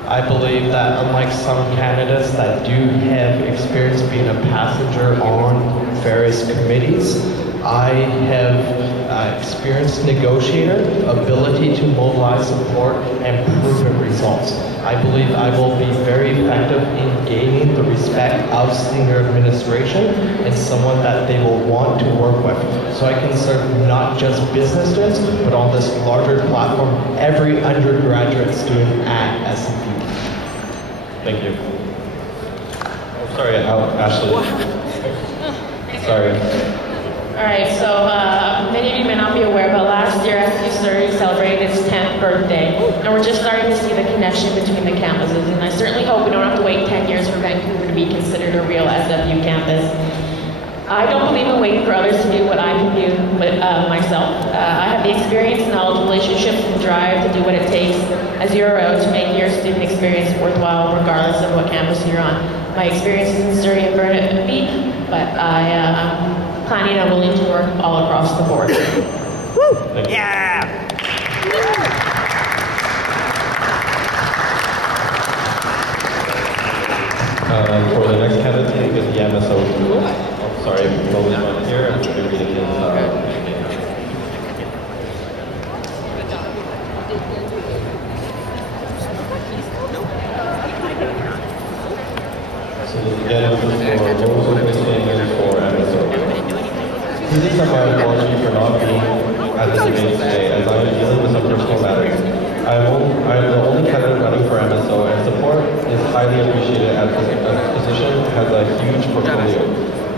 I believe that unlike some candidates that do have experience being a passenger on various committees, I have experienced negotiator, ability to mobilize support, and proven results. I believe I will be very effective in gaining the respect of senior administration and someone that they will want to work with. So I can serve not just business students, but on this larger platform, every undergraduate student at SFU. Thank you. Oh, sorry, Ashley. Sorry. All right, so many of you may not be aware, but last year SFU Surrey celebrated its 10th birthday, and we're just starting to see the connection between the campuses, and I certainly hope we don't have to wait 10 years for Vancouver to be considered a real SFU campus. I don't believe in waiting for others to do what I can do myself. I have the experience, knowledge, relationships, and drive to do what it takes as URO to make your student experience worthwhile regardless of what campus you're on. My experience is in Surrey and Burnet Beach, but I'm planning and willing to work all across the board. Woo! Yeah! For the next candidate, I think is the MSO. Oh, sorry, Logan's not here. I'm going to read it in. So again, this is for those open standards for MSO. This is my apology for not being at the debate today, as I am dealing with some personal matters. I'm the only candidate running for MSO, and support is highly appreciated as this position has a huge portfolio.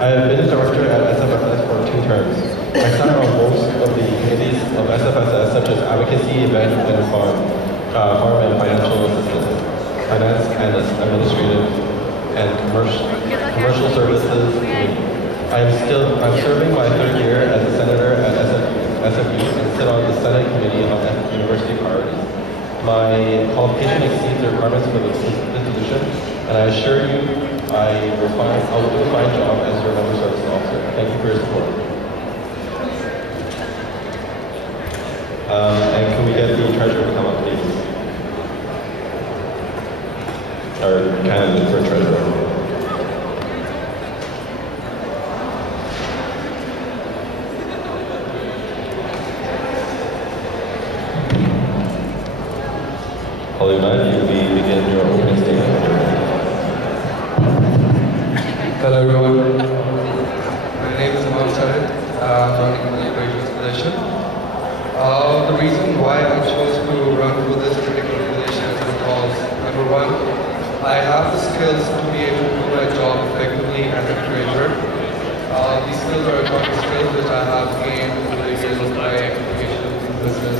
I have been a director at SFSS for 2 terms. I sat on most of the committees of SFSS, such as advocacy, event, and farm and financial assistance, finance and administrative, and commercial services. I'm serving my 3rd year as a senator at SFU and sit on the Senate Committee on University Priorities. My qualification exceeds the requirements for this position, and I assure you I will do a fine job as your member services officer. Thank you for your support. And can we get the treasurer to come up, please? Our candidate for treasurer. Paulina, you will begin Hello everyone. My name is Surrey. I'm running for the graduate position. The reason why I chose to run for this particular position is because, number one, I have the skills to be able to do my job effectively as a treasurer. These skills are economic skills which I have gained over the years of my education in business.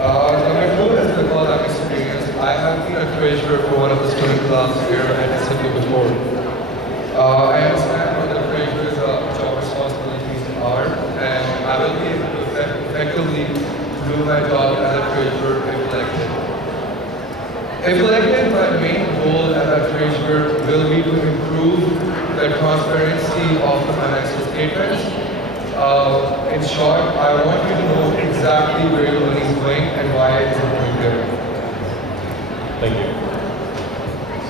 Number two is because I'm experienced. I have been a treasurer for one of the student clubs here at SFU before. I understand what the treasurer's job responsibilities are, and I will be able to effectively do my job as a treasurer if elected. If elected, my main goal as a treasurer will be to improve the transparency of the financial statements. In short, I want you to know exactly where your money is going and why it's going there. Thank you.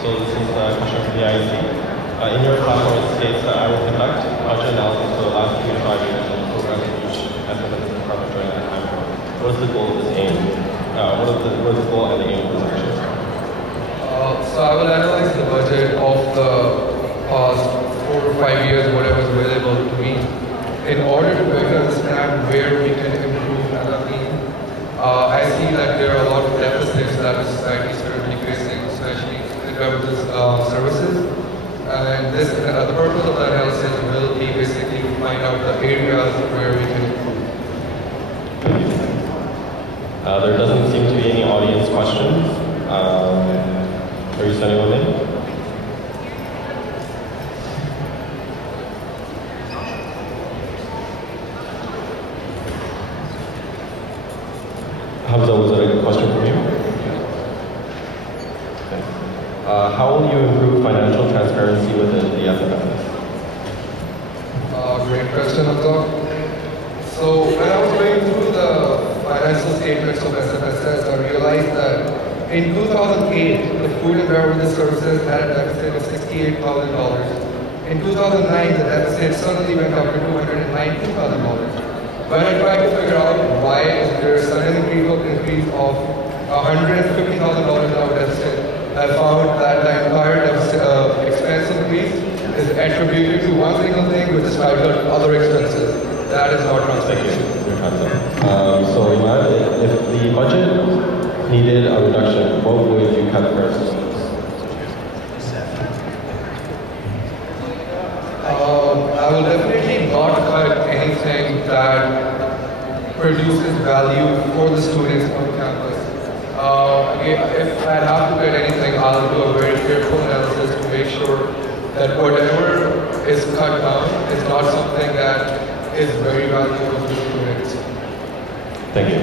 So this is a question from the IEC. In your platform, it states that I will conduct budget analysis for the last 3 to 5 years and program each SFSS department during that time. What is the goal of this aim? What is the goal and the aim of this action? So I will analyze the budget of the past 4 to 5 years, whatever is available to me, in order to better understand where we can improve as a team. I see that there are a lot of deficits that the society is currently facing, especially in terms of services. And the purpose of the analysis will be basically to find out the areas where we can improve. There doesn't seem to be any audience questions. Are you sending one in? Hamza, was it a question from you? Okay. How will you improve financial transparency within the SFSS? Great question, Hamza. So when I was going through the financial statements of SFSS, I realized that in 2008, the food and beverage services had a deficit of $68,000. In 2009, the deficit suddenly went up to $219,000. When I tried to figure out why is there a sudden increase of $150,000 in our deficit, I found that the entire expense increase is attributed to one single thing, which is titled other expenses. That is not transparency. So Imad, if the budget needed a reduction, what would you cut first? I will definitely not cut anything that produces value for the students on campus. If I have to cut anything, I'll do a very careful analysis to make sure that whatever is cut down is not something that is very valuable to the students. Thank you.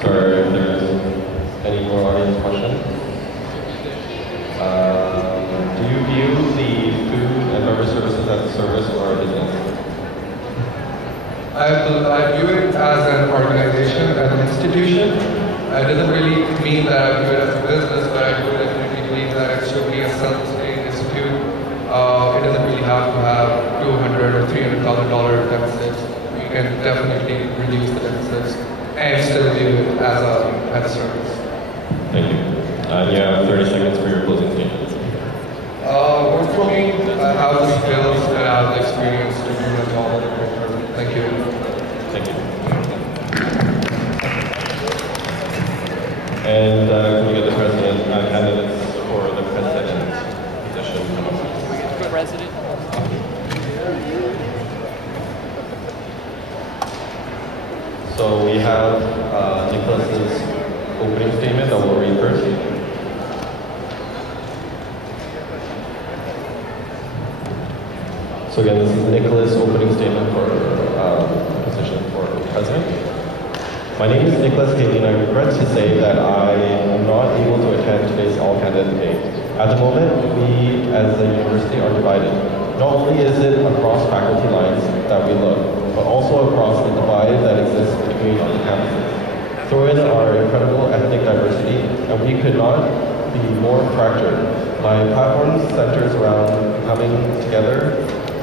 Sorry if there's any more audience questions. Do you view the food and beverage services as a service or a business? I view it as an organization, as an institution. It doesn't really mean that I view it as a business, but I do definitely believe that it should be a self-sustained institute. It doesn't really have to have $200,000 or $300,000 deficits. We can definitely reduce the deficits and still view it as a service. Thank you. You have 30 seconds for your closing statement. Work for me, I have the skills and I have the experience to do my job. Thank you. Thank you. And can we get the president candidates for the president position? President. So we have Nicholas's opening statement that we'll read first. So again, this is Nicholas' opening statement for position for president. My name is Nicholas Haley, and I regret to say that I am not able to attend today's all-candidate debate. At the moment, we as a university are divided. Not only is it across faculty lines that we look, but also across the divide that exists between our campuses. Throw in our incredible ethnic diversity, and we could not be more fractured. My platform centers around coming together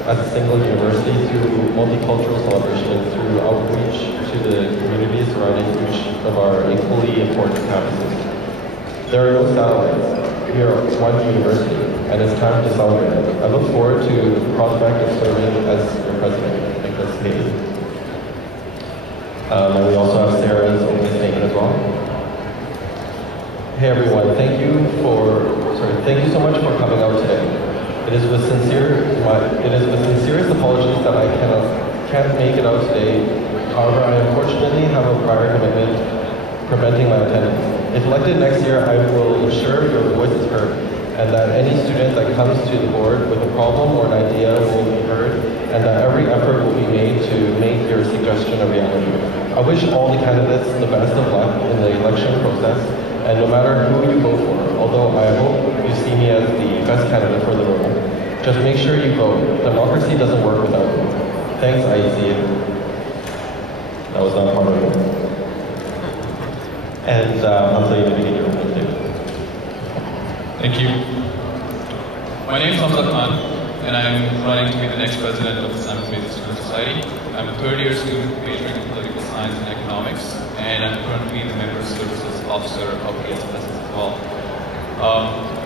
as a single university through multicultural celebration, through outreach, to the communities surrounding each of our equally important campuses. There are no satellites. We are one university, and it's time to celebrate it. I look forward to the prospect of serving as your president, Nicholas Hayes. And we also have Sarah's opening statement as well. Hey everyone, thank you so much for coming out today. It is with sincerest apologies that I can't make it out today. However, I unfortunately have a prior commitment preventing my attendance. If elected next year, I will ensure your voice is heard, and that any student that comes to the board with a problem or an idea will be heard, and that every effort will be made to make your suggestion a reality. I wish all the candidates the best of luck in the election process, and no matter who you vote for, although I hope you see me as the best candidate for the role, just make sure you vote. Democracy doesn't work without you. Thanks, IEC. That was not part of it. And I'll tell you to begin your presentation. Thank you. My name is Hamza Khan, and I'm running to be the next president of the Simon-Fraser Student Society. I'm a third-year student majoring in political science and economics, and I'm currently the member services officer of the SFSS as well.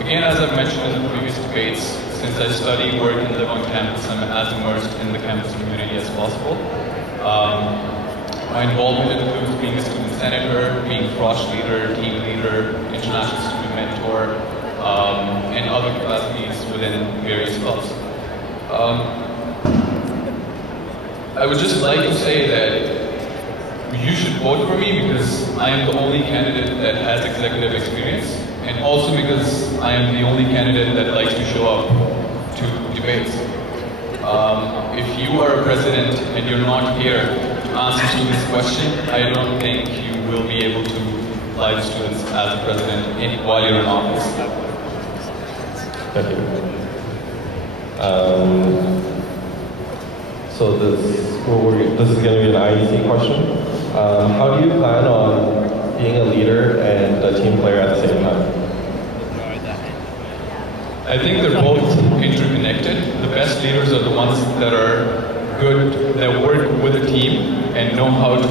Again, as I've mentioned in the previous debates, since I study, work, and live on campus, I'm as immersed in the campus community as possible. My involvement includes being a student senator, being Frosh leader, team leader, international student mentor, and other capacities within various clubs. I would just like to say that you should vote for me because I am the only candidate that has executive experience, and also because I am the only candidate that likes to show up to debates. If you are a president and you're not here to answer students' questions, I don't think you will be able to lie to students as a president while you're in office. Thank you. So this is going to be an IEC question. How do you plan on being a leader and a team player at the same time? I think they're both interconnected. The best leaders are the ones that are good, that work with a team and know how to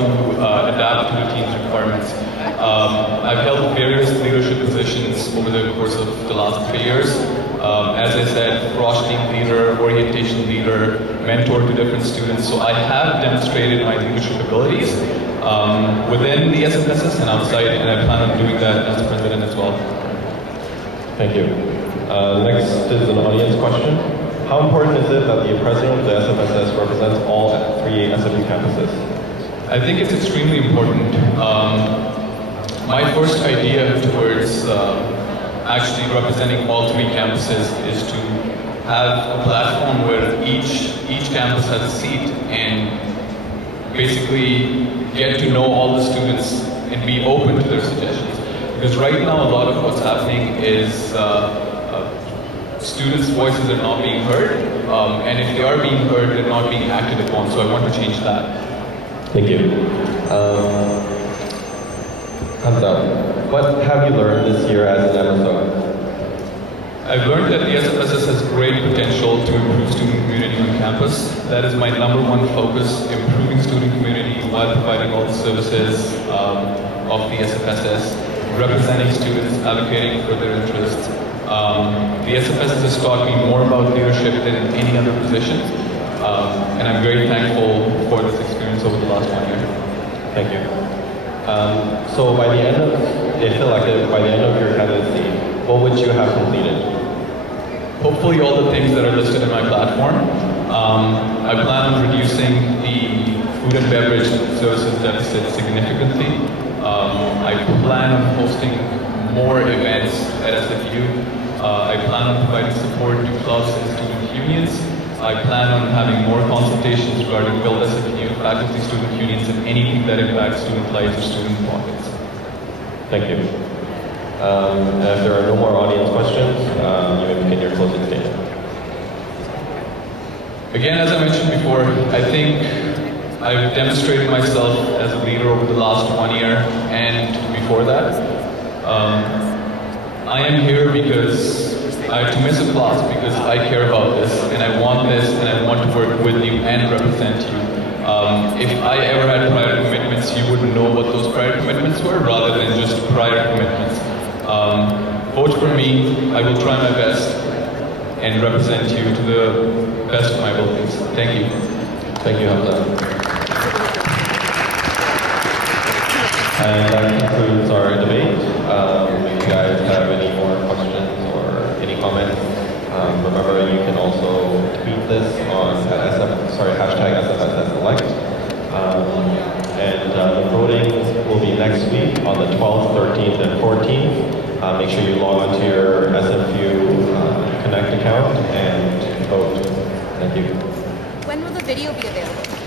adapt to the team's requirements. I've held various leadership positions over the course of the last 3 years. As I said, Frosh team leader, orientation leader, mentor to different students. So I have demonstrated my leadership abilities within the SFSS and outside, and I plan on doing that as president as well. Thank you. Next is an audience question. How important is it that the president of the SFSS represents all 3 SFU campuses? I think it's extremely important. My first idea towards actually representing all 3 campuses is to have a platform where each campus has a seat and basically get to know all the students and be open to their suggestions. Because right now a lot of what's happening is students' voices are not being heard, and if they are being heard, they're not being acted upon, so I want to change that. Thank you. Hamza, what have you learned this year as an MSO? I've learned that the SFSS has great potential to improve student community on campus. That is my #1 focus, improving student community while providing all the services of the SFSS, representing students, advocating for their interests. The SFSS has taught me more about leadership than in any other position, and I'm very thankful for this experience over the last 1 year. Thank you. So by the end of, if elected, by the end of your candidacy, what would you have completed? Hopefully all the things that are listed in my platform. I plan on reducing the food and beverage services deficit significantly. I plan on hosting more events at SFU. I plan on providing support to clubs and student unions. I plan on having more consultations regarding Build SFU, faculty student unions, and anything that impacts student lives or student pockets. Thank you. If there are no more audience questions, you may begin your closing statement. Again, as I mentioned before, I think I've demonstrated myself as a leader over the last 1 year and before that. I am here because I have to miss a class because I care about this and I want this and I want to work with you and represent you If I ever had prior commitments, you would know what those prior commitments were rather than just prior commitments. Vote for me. I will try my best and represent you to the best of my abilities. Thank you. Thank you, Hamza. And that concludes our debate. If you guys have any more questions or any comments, remember you can also tweet this on hashtag SFSS Elect. And the voting will be next week on the 12th, 13th, and 14th. Make sure you log onto your SFU Connect account and vote. Thank you. When will the video be available?